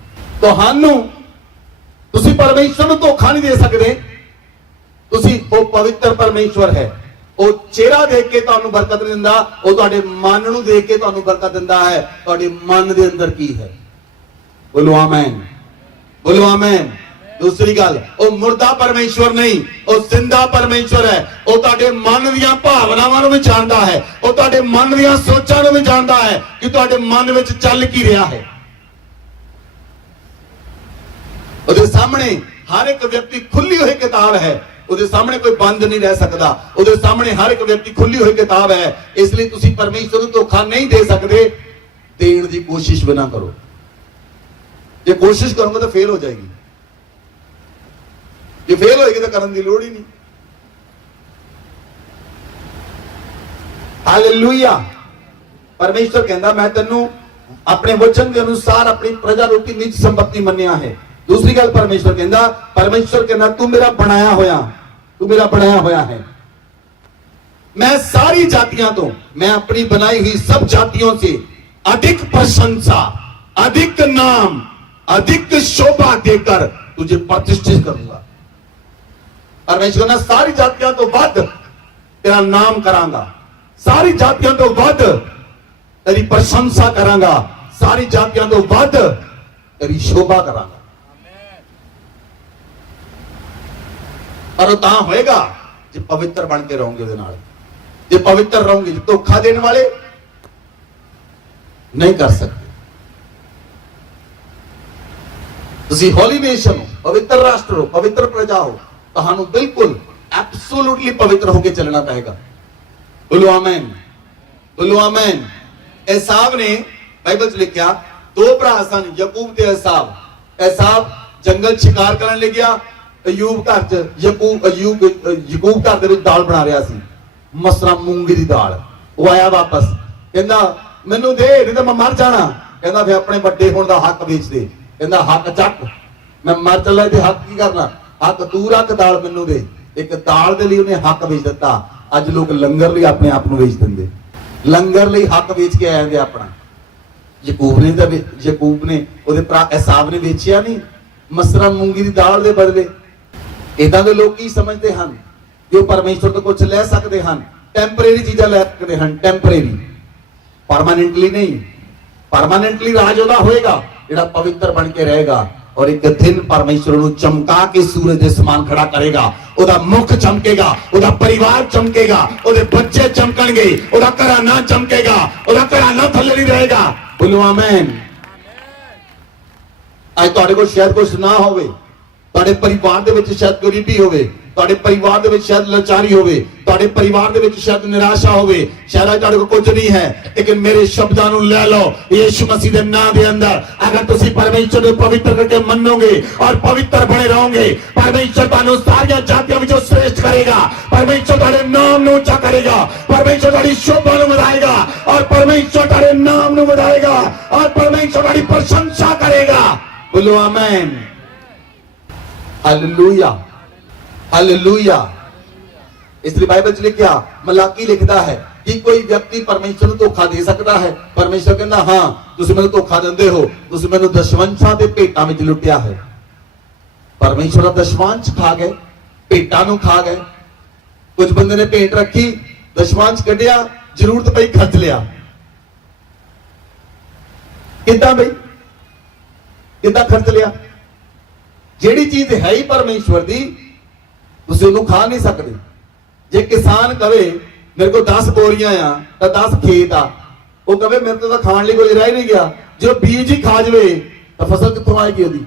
ਤੁਸੀਂ ਪਰਮੇਸ਼ਵਰ ਨੂੰ ਧੋਖਾ ਨਹੀਂ ਦੇ ਸਕਦੇ। ਤੁਸੀਂ ਉਹ ਪਵਿੱਤਰ ਪਰਮੇਸ਼ਵਰ ਹੈ। ਉਹ ਚਿਹਰਾ ਦੇਖ ਕੇ ਤੁਹਾਨੂੰ ਬਰਕਤ ਨਹੀਂ ਦਿੰਦਾ, ਉਹ ਤੁਹਾਡੇ ਮਨ ਨੂੰ ਦੇਖ ਕੇ ਤੁਹਾਨੂੰ ਬਰਕਤ ਦਿੰਦਾ ਹੈ। ਤੁਹਾਡੇ ਮਨ ਦੇ ਅੰਦਰ ਕੀ ਹੈ? ਬੋਲੋ ਆਮੇਨ, ਬੋਲੋ ਆਮੇਨ। दूसरी गल, ਉਹ ਮੁਰਦਾ ਪਰਮੇਸ਼ਵਰ ਨਹੀਂ, ਉਹ ਜ਼ਿੰਦਾ ਪਰਮੇਸ਼ਵਰ ਹੈ। ਉਹ ਤੁਹਾਡੇ ਮਨ ਦੀਆਂ ਭਾਵਨਾਵਾਂ ਨੂੰ ਵੀ ਜਾਣਦਾ ਹੈ, ਉਹ ਤੁਹਾਡੇ ਮਨ ਦੀਆਂ ਸੋਚਾਂ ਨੂੰ ਵੀ ਜਾਣਦਾ ਹੈ ਕਿ ਤੁਹਾਡੇ ਮਨ ਵਿੱਚ ਚੱਲ ਕੀ ਰਿਹਾ ਹੈ। ਉਹਦੇ ਸਾਹਮਣੇ ਹਰ ਇੱਕ ਵਿਅਕਤੀ ਖੁੱਲੀ ਹੋਈ ਕਿਤਾਬ ਹੈ। ਉਹਦੇ ਸਾਹਮਣੇ ਕੋਈ ਬੰਦ ਨਹੀਂ ਰਹਿ ਸਕਦਾ। ਉਹਦੇ ਸਾਹਮਣੇ ਹਰ ਇੱਕ ਵਿਅਕਤੀ ਖੁੱਲੀ ਹੋਈ ਕਿਤਾਬ ਹੈ। ਇਸ ਲਈ ਤੁਸੀਂ ਪਰਮੇਸ਼ਵਰ ਨੂੰ ਧੋਖਾ ਨਹੀਂ ਦੇ ਸਕਦੇ। ਦੇਣ ਦੀ ਕੋਸ਼ਿਸ਼ ਵੀ ਨਾ ਕਰੋ। ਜੇ ਕੋਸ਼ਿਸ਼ ਕਰੋਗੇ ਤਾਂ ਫੇਲ ਹੋ ਜਾਏਗੀ। ਜੇ ਫੇਲ ਹੋਏਗੀ ਤਾਂ ਕਰਨ ਦੀ ਲੋੜ ਹੀ ਨਹੀਂ। ਹਾਲੇਲੂਇਆ। ਪਰਮੇਸ਼ਵਰ ਕਹਿੰਦਾ ਮੈਂ ਤੈਨੂੰ ਆਪਣੇ ਵਚਨ ਦੇ ਅਨੁਸਾਰ ਆਪਣੀ ਪ੍ਰਜਾ ਰੂਪੀ ਨਿਜ ਸੰਪत्ति ਮੰਨਿਆ ਹੈ। दूसरी गल, परमेश्वर कहना तू मेरा बनाया होया है। मैं सारी जातियां तो, मैं अपनी बनाई हुई सब जातियों से अधिक प्रशंसा, अधिक नाम, अधिक शोभा देकर तुझे प्रतिष्ठित करूंगा। परमेश्वर कहना सारी जातियां तो वध तेरा नाम करांगा, सारी जातियां तो वध तेरी प्रशंसा करांगा, सारी जातियां तो वध तेरी शोभा करांगा। पर ਤਾਂ ਹੋਏਗਾ ਜੇ ਪਵਿੱਤਰ ਬਣ ਕੇ ਰਹੋਗੇ ਉਹਦੇ ਨਾਲ। ਜੇ ਪਵਿੱਤਰ ਰਹੋਗੇ, ਜੇ ਧੋਖਾ ਦੇਣ ਵਾਲੇ ਨਹੀਂ ਕਰ ਸਕਦੇ। ਤੁਸੀਂ ਹੋਲੀ ਨੇਸ਼ਨ ਹੋ, ਪਵਿੱਤਰ ਰਾਸ਼ਟਰ ਹੋ, ਪਵਿੱਤਰ ਪ੍ਰਜਾ ਹੋ। ਤੁਹਾਨੂੰ ਬਿਲਕੁਲ ਐਬਸੋਲੂਟਲੀ ਪਵਿੱਤਰ ਹੋ ਕੇ ਚੱਲਣਾ ਪਏਗਾ। ਬੋਲੋ ਆਮੇਨ, ਬੋਲੋ ਆਮੇਨ। ਐਸਾਵ ਨੇ ਬਾਈਬਲ 'ਚ ਲਿਖਿਆ, ਦੋ ਭਰਾ ਸਨ, ਯਾਕੂਬ ਤੇ ਐਸਾਵ। ਐਸਾਵ ਜੰਗਲ ਸ਼ਿਕਾਰ ਕਰਨ ਲਈ ਗਿਆ। ਅਯੂਬ ਘਰ 'ਚ ਯਾਕੂਬ ਘਰ ਦੇ ਵਿੱਚ ਦਾਲ ਬਣਾ ਰਿਹਾ ਸੀ, ਮਸਰਾ ਮੂੰਗੀ ਦੀ ਦਾਲ। ਉਹ ਆਇਆ ਵਾਪਸ, ਕਹਿੰਦਾ ਮੈਨੂੰ ਦੇ, ਨਹੀਂ ਤਾਂ ਮੈਂ ਮਰ ਜਾਣਾ। ਕਹਿੰਦਾ ਫਿਰ ਆਪਣੇ ਵੱਡੇ ਹੋਣ ਦਾ ਹੱਕ ਵੇਚ ਦੇ। ਕਹਿੰਦਾ ਹੱਕ ਚੱਕ, ਮੈਂ ਮਰ ਚੱਲਾ ਤੇ ਹੱਕ ਕੀ ਕਰਨਾ? ਹੱਕ ਤੂੰ ਰੱਖ, ਦਾਲ ਮੈਨੂੰ ਦੇ। ਇੱਕ ਦਾਲ ਦੇ ਲਈ ਉਹਨੇ ਹੱਕ ਵੇਚ ਦਿੱਤਾ। ਅੱਜ ਲੋਕ ਲੰਗਰ ਲਈ ਆਪਣੇ ਆਪ ਨੂੰ ਵੇਚ ਦਿੰਦੇ, ਲੰਗਰ ਲਈ ਹੱਕ ਵੇਚ ਕੇ ਆ ਜਾਂਦੇ ਆਪਣਾ। ਯਾਕੂਬ ਨੇ ਉਹਦੇ ਭਰਾ ਐਸਾਵ ਨੇ ਵੇਚਿਆ ਨਹੀਂ ਮਸਰਾ ਮੂੰਗੀ ਦੀ ਦਾਲ ਦੇ ਬਦਲੇ। ਇਦਾਂ ਦੇ ਲੋਕ ਕੀ ਸਮਝਦੇ ਹਨ ਜੋ ਪਰਮੇਸ਼ਵਰ ਤੋਂ ਕੁਝ ਲੈ ਸਕਦੇ ਹਨ, ਟੈਂਪਰੇਰੀ ਚੀਜ਼ਾਂ ਲੈ ਸਕਦੇ ਹਨ, ਟੈਂਪਰੇਰੀ, ਪਰਮਾਨੈਂਟਲੀ ਨਹੀਂ। ਪਰਮਾਨੈਂਟਲੀ ਰਾਜ ਉਹਦਾ ਹੋਏਗਾ ਜਿਹੜਾ ਪਵਿੱਤਰ ਬਣ ਕੇ ਰਹੇਗਾ। ਔਰ ਇੱਕ ਦਿਨ ਪਰਮੇਸ਼ਵਰ ਨੂੰ ਚਮਕਾ ਕੇ ਸੂਰਜ ਦੇ ਸਮਾਨ ਖੜਾ ਕਰੇਗਾ। ਉਹਦਾ ਮੁਖ ਚਮਕੇਗਾ, ਉਹਦਾ ਪਰਿਵਾਰ ਚਮਕੇਗਾ, ਉਹਦੇ ਬੱਚੇ ਚਮਕਣਗੇ, ਉਹਦਾ ਘਰਾਨਾ ਚਮਕੇਗਾ, ਉਹਦਾ ਘਰਾਨਾ ਥੱਲੇ ਨਹੀਂ ਰਹੇਗਾ। ਬੋਲੋ ਆਮੇਨ। ਅੱਜ ਤੁਹਾਡੇ ਕੋਲ ਸ਼ਾਇਦ ਕੁਝ ਨਾ ਹੋਵੇ, ਤੁਹਾਡੇ ਪਰਿਵਾਰ ਦੇ ਵਿੱਚ ਸ਼ਾਇਦ ਗਰੀਬੀ ਹੋਵੇ, ਤੁਹਾਡੇ ਪਰਿਵਾਰ ਦੇ ਵਿੱਚ ਸ਼ਾਇਦ ਲਾਚਾਰੀ ਹੋਵੇ, ਤੁਹਾਡੇ ਪਰਿਵਾਰ ਦੇ ਵਿੱਚ ਸ਼ਾਇਦ ਨਿਰਾਸ਼ਾ ਹੋਵੇ, ਸ਼ਾਇਦ ਤੁਹਾਡੇ ਕੋਲ ਕੁਝ ਨਹੀਂ ਹੈ। ਲੇਕਿਨ ਮੇਰੇ ਸ਼ਬਦਾਂ ਨੂੰ ਲੈ ਲਓ, ਯਿਸੂ ਮਸੀਹ ਦੇ ਨਾਮ ਦੇ ਅੰਦਰ ਅਗਰ ਤੁਸੀਂ ਪਰਮੇਸ਼ਰ ਨੂੰ ਪਵਿੱਤਰ ਕਰਕੇ ਮੰਨੋਗੇ ਔਰ ਪਵਿੱਤਰ ਬਣੇ ਰਹੋਗੇ, ਪਰਮੇਸ਼ਰ ਤੁਹਾਨੂੰ ਸਾਰੀਆਂ ਜਾਤੀਆਂ ਵਿੱਚੋਂ ਸ੍ਰੇਸ਼ਟ ਕਰੇਗਾ। ਪਰਮੇਸ਼ਰ ਤੁਹਾਡੇ ਨਾਮ ਨੂੰ ਉੱਚਾ ਕਰੇਗਾ, ਪਰਮੇਸ਼ਰ ਤੁਹਾਡੀ ਸ਼ੋਭਾ ਨੂੰ ਵਧਾਏਗਾ ਔਰ ਪਰਮੇਸ਼ਰ ਤੁਹਾਡੇ ਨਾਮ ਨੂੰ ਵਧਾਏਗਾ ਔਰ ਪਰਮੇਸ਼ਰ ਤੁਹਾਡੀ ਪ੍ਰਸ਼ੰਸਾ ਕਰੇਗਾ। ਬੋਲੋ ਆਮੇਨ, ਹਾਲੇਲੂਇਆ, ਹਾਲੇਲੂਇਆ। ਇਸ ਲਈ ਬਾਈਬਲ 'ਚ ਲਿਖਿਆ, ਮਲਾਕੀ ਲਿਖਦਾ ਹੈ ਕਿ ਕੋਈ ਵਿਅਕਤੀ ਪਰਮੇਸ਼ਰ ਨੂੰ ਧੋਖਾ ਦੇ ਸਕਦਾ ਹੈ। ਪਰਮੇਸ਼ਰ ਕਹਿੰਦਾ ਹਾਂ, ਤੁਸੀਂ ਮੈਨੂੰ ਧੋਖਾ ਦਿੰਦੇ ਹੋ, ਤੁਸੀਂ ਮੈਨੂੰ ਦਸ਼ਵੰਸ਼ਾਂ ਤੇ ਭੇਟਾਂ ਵਿੱਚ ਲੁੱਟਿਆ ਹੈ। ਪਰਮੇਸ਼ਰ ਦਾ ਦਸ਼ਵੰਸ਼ ਖਾ ਗਏ, ਭੇਟਾਂ ਨੂੰ ਖਾ ਗਏ। ਕੁਝ ਬੰਦੇ ਨੇ ਭੇਟ ਰੱਖੀ, ਦਸ਼ਵੰਸ਼ ਕੱਢਿਆ, ਜ਼ਰੂਰਤ ਪਈ ਖਰਚ ਲਿਆ। ਕਿੱਦਾਂ ਬਈ, ਕਿੱਦਾਂ ਖਰਚ ਲਿਆ? ਜਿਹੜੀ ਚੀਜ਼ ਹੈ ਹੀ ਪਰਮੇਸ਼ਵਰ ਦੀ, ਤੁਸੀਂ ਉਹਨੂੰ ਖਾ ਨਹੀਂ ਸਕਦੇ। ਜੇ ਕਿਸਾਨ ਕਵੇ ਮੇਰੇ ਕੋਲ 10 ਬੋਰੀਆਂ ਆ ਤਾਂ 10 ਖੇਤ ਆ, ਉਹ ਕਵੇ ਮੇਰੇ ਤੋਂ ਤਾਂ ਖਾਣ ਲਈ ਕੋਈ ਰਹਿ ਨਹੀਂ ਗਿਆ, ਜੋ ਬੀਜ ਹੀ ਖਾ ਜਵੇ ਤਾਂ ਫਸਲ ਕਿੱਥੋਂ ਆਏਗੀ ਉਹਦੀ?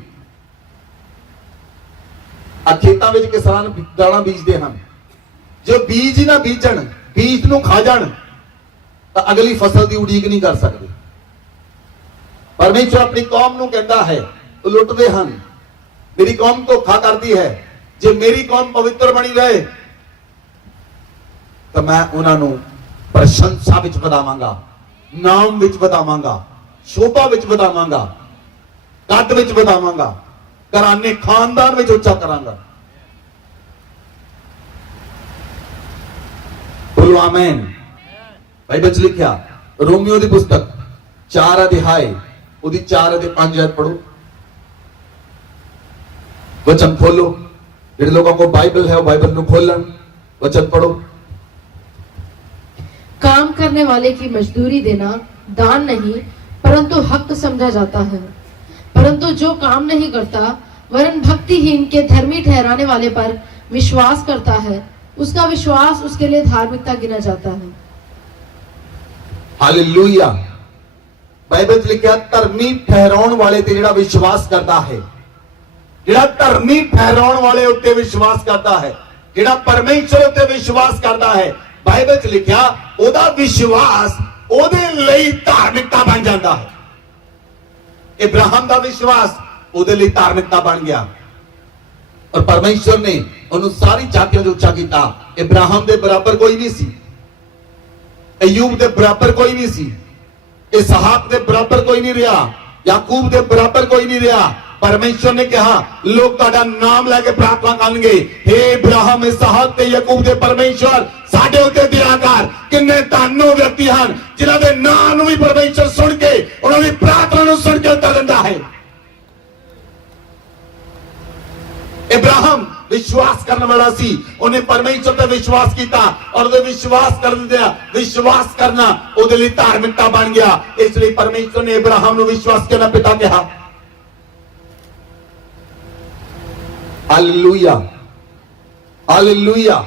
ਆ ਖੇਤਾਂ ਵਿੱਚ ਕਿਸਾਨ ਦਾਣਾ ਬੀਜਦੇ ਹਨ, ਜੋ ਬੀਜ ਹੀ ਨਾ ਬੀਜਣ, ਬੀਜ ਨੂੰ ਖਾ ਜਾਣ ਤਾਂ ਅਗਲੀ ਫਸਲ ਦੀ ਉਡੀਕ ਨਹੀਂ ਕਰ ਸਕਦੇ। ਪਰਮੇਸ਼ਰ ਆਪਣੀ ਕੌਮ ਨੂੰ ਕਹਿੰਦਾ ਹੈ, ਉਹ ਲੁੱਟਦੇ ਹਨ, ਮੇਰੀ ਕੌਮ ਧੋਖਾ ਕਰਦੀ ਹੈ, ਜੇ ਮੇਰੀ ਕੌਮ ਪਵਿੱਤਰ ਬਣੀ ਰਹੇ ਤਾਂ ਮੈਂ ਉਹਨਾਂ ਨੂੰ ਪ੍ਰਸ਼ੰਸਾ ਵਿੱਚ ਵਧਾਵਾਂਗਾ, ਨਾਮ ਵਿੱਚ ਵਧਾਵਾਂਗਾ, ਸ਼ੋਭਾ ਵਿੱਚ ਵਧਾਵਾਂਗਾ, ਕੱਦ ਵਿੱਚ ਵਧਾਵਾਂਗਾ, ਘਰਾਣੇ ਖਾਨਦਾਨ ਵਿੱਚ ਉੱਚਾ ਕਰਾਂਗਾ। ਬੋਲੋ ਆਮੇਨ। ਬਾਈਬਲ ਚ ਲਿਖਿਆ ਰੋਮੀਓ ਦੀ ਪੁਸਤਕ 4 ਅਧਿਆਏ ਉਹਦੀ 4 ਅਤੇ 5 ਆਇਤ पढ़ो। वचन खोलो, जिन लोगों को बाइबल है वो बाइबल ਨੂੰ खोलन, वचन पढ़ो। काम करने वाले की मजदूरी देना दान नहीं परंतु हक समझा जाता है, परंतु जो काम नहीं करता वरन भक्तिहीन के धर्मी ठहराने वाले पर विश्वास करता है, उसका विश्वास उसके लिए धार्मिकता गिना जाता है। हालेलुया। बाइबल ਚ ਲਿਖਿਆ ਧਰਮੀ ਠਹਿਰਾਉਣ ਵਾਲੇ ਤੇ ਜਿਹੜਾ ਵਿਸ਼ਵਾਸ ਕਰਦਾ ਹੈ, ਜਿਹੜਾ ਧਰਮੀ ਠਹਿਰਾਉਣ ਵਾਲੇ ਉੱਤੇ ਵਿਸ਼ਵਾਸ ਕਰਦਾ ਹੈ, ਜਿਹੜਾ ਪਰਮੇਸ਼ਰ ਉੱਤੇ ਵਿਸ਼ਵਾਸ ਕਰਦਾ ਹੈ, ਬਾਈਬਲ ਚ ਲਿਖਿਆ ਉਹਦਾ ਵਿਸ਼ਵਾਸ ਉਹਦੇ ਲਈ ਧਾਰਮਿਕਤਾ ਬਣ ਜਾਂਦਾ ਹੈ। ਇਬਰਾਹਿਮ ਦਾ ਵਿਸ਼ਵਾਸ ਉਹਦੇ ਲਈ ਧਾਰਮਿਕਤਾ ਬਣ ਗਿਆ ਔਰ ਪਰਮੇਸ਼ਰ ਨੇ ਉਹਨੂੰ ਸਾਰੀ ਜਾਤੀਆਂ 'ਚ ਉੱਚਾ ਕੀਤਾ। ਇਬਰਾਹਿਮ ਦੇ ਬਰਾਬਰ ਕੋਈ ਨਹੀਂ ਸੀ, ਅਯੂਬ ਦੇ ਬਰਾਬਰ ਕੋਈ ਨਹੀਂ ਸੀ, इसहाक ਦੇ ਬਰਾਬਰ ਕੋਈ ਨਹੀਂ ਰਿਹਾ, याकूब ਦੇ ਬਰਾਬਰ ਕੋਈ ਨਹੀਂ ਰਿਹਾ। परमेश्वर ने कहा लोग ਤੁਹਾਡਾ ਨਾਮ ਲੈ ਕੇ ਪ੍ਰਾਰਥਨਾ ਕਰਨਗੇ, हे ਇਬਰਾਹਿਮ, इसहाक ਤੇ याकूब ਦੇ ਪਰਮੇਸ਼ਰ ਸਾਡੇ ਉੱਤੇ ਦਇਆ ਕਰ। ਕਿੰਨੇ ਧੰਨੋ ਵਿਅਕਤੀ ਹਨ ਜਿਨ੍ਹਾਂ ਦੇ ਨਾਮ ਨੂੰ ਵੀ ਪਰਮੇਸ਼ਰ ਸੁਣ ਕੇ ਉਹਨਾਂ ਦੀ ਪ੍ਰਾਰਥਨਾ ਨੂੰ ਸੁਣ ਕੇ ਉੱਤਰ ਦਿੰਦਾ ਹੈ। इब्राहिम विश्वास करने वाला सी, उन्हें परमेश्वर पे विश्वास किया और वो विश्वास कर दिया। विश्वास करना ਉਹਦੇ ਲਈ ਧਾਰਮਿਕਤਾ ਬਣ ਗਿਆ। ਇਸ ਲਈ ਪਰਮੇਸ਼ਰ ਨੇ ਇਬਰਾਹਿਮ ਨੂੰ ਵਿਸ਼ਵਾਸ ਕਰਨਾ ਪਿਤਾ ਕਿਹਾ। Hallelujah, hallelujah.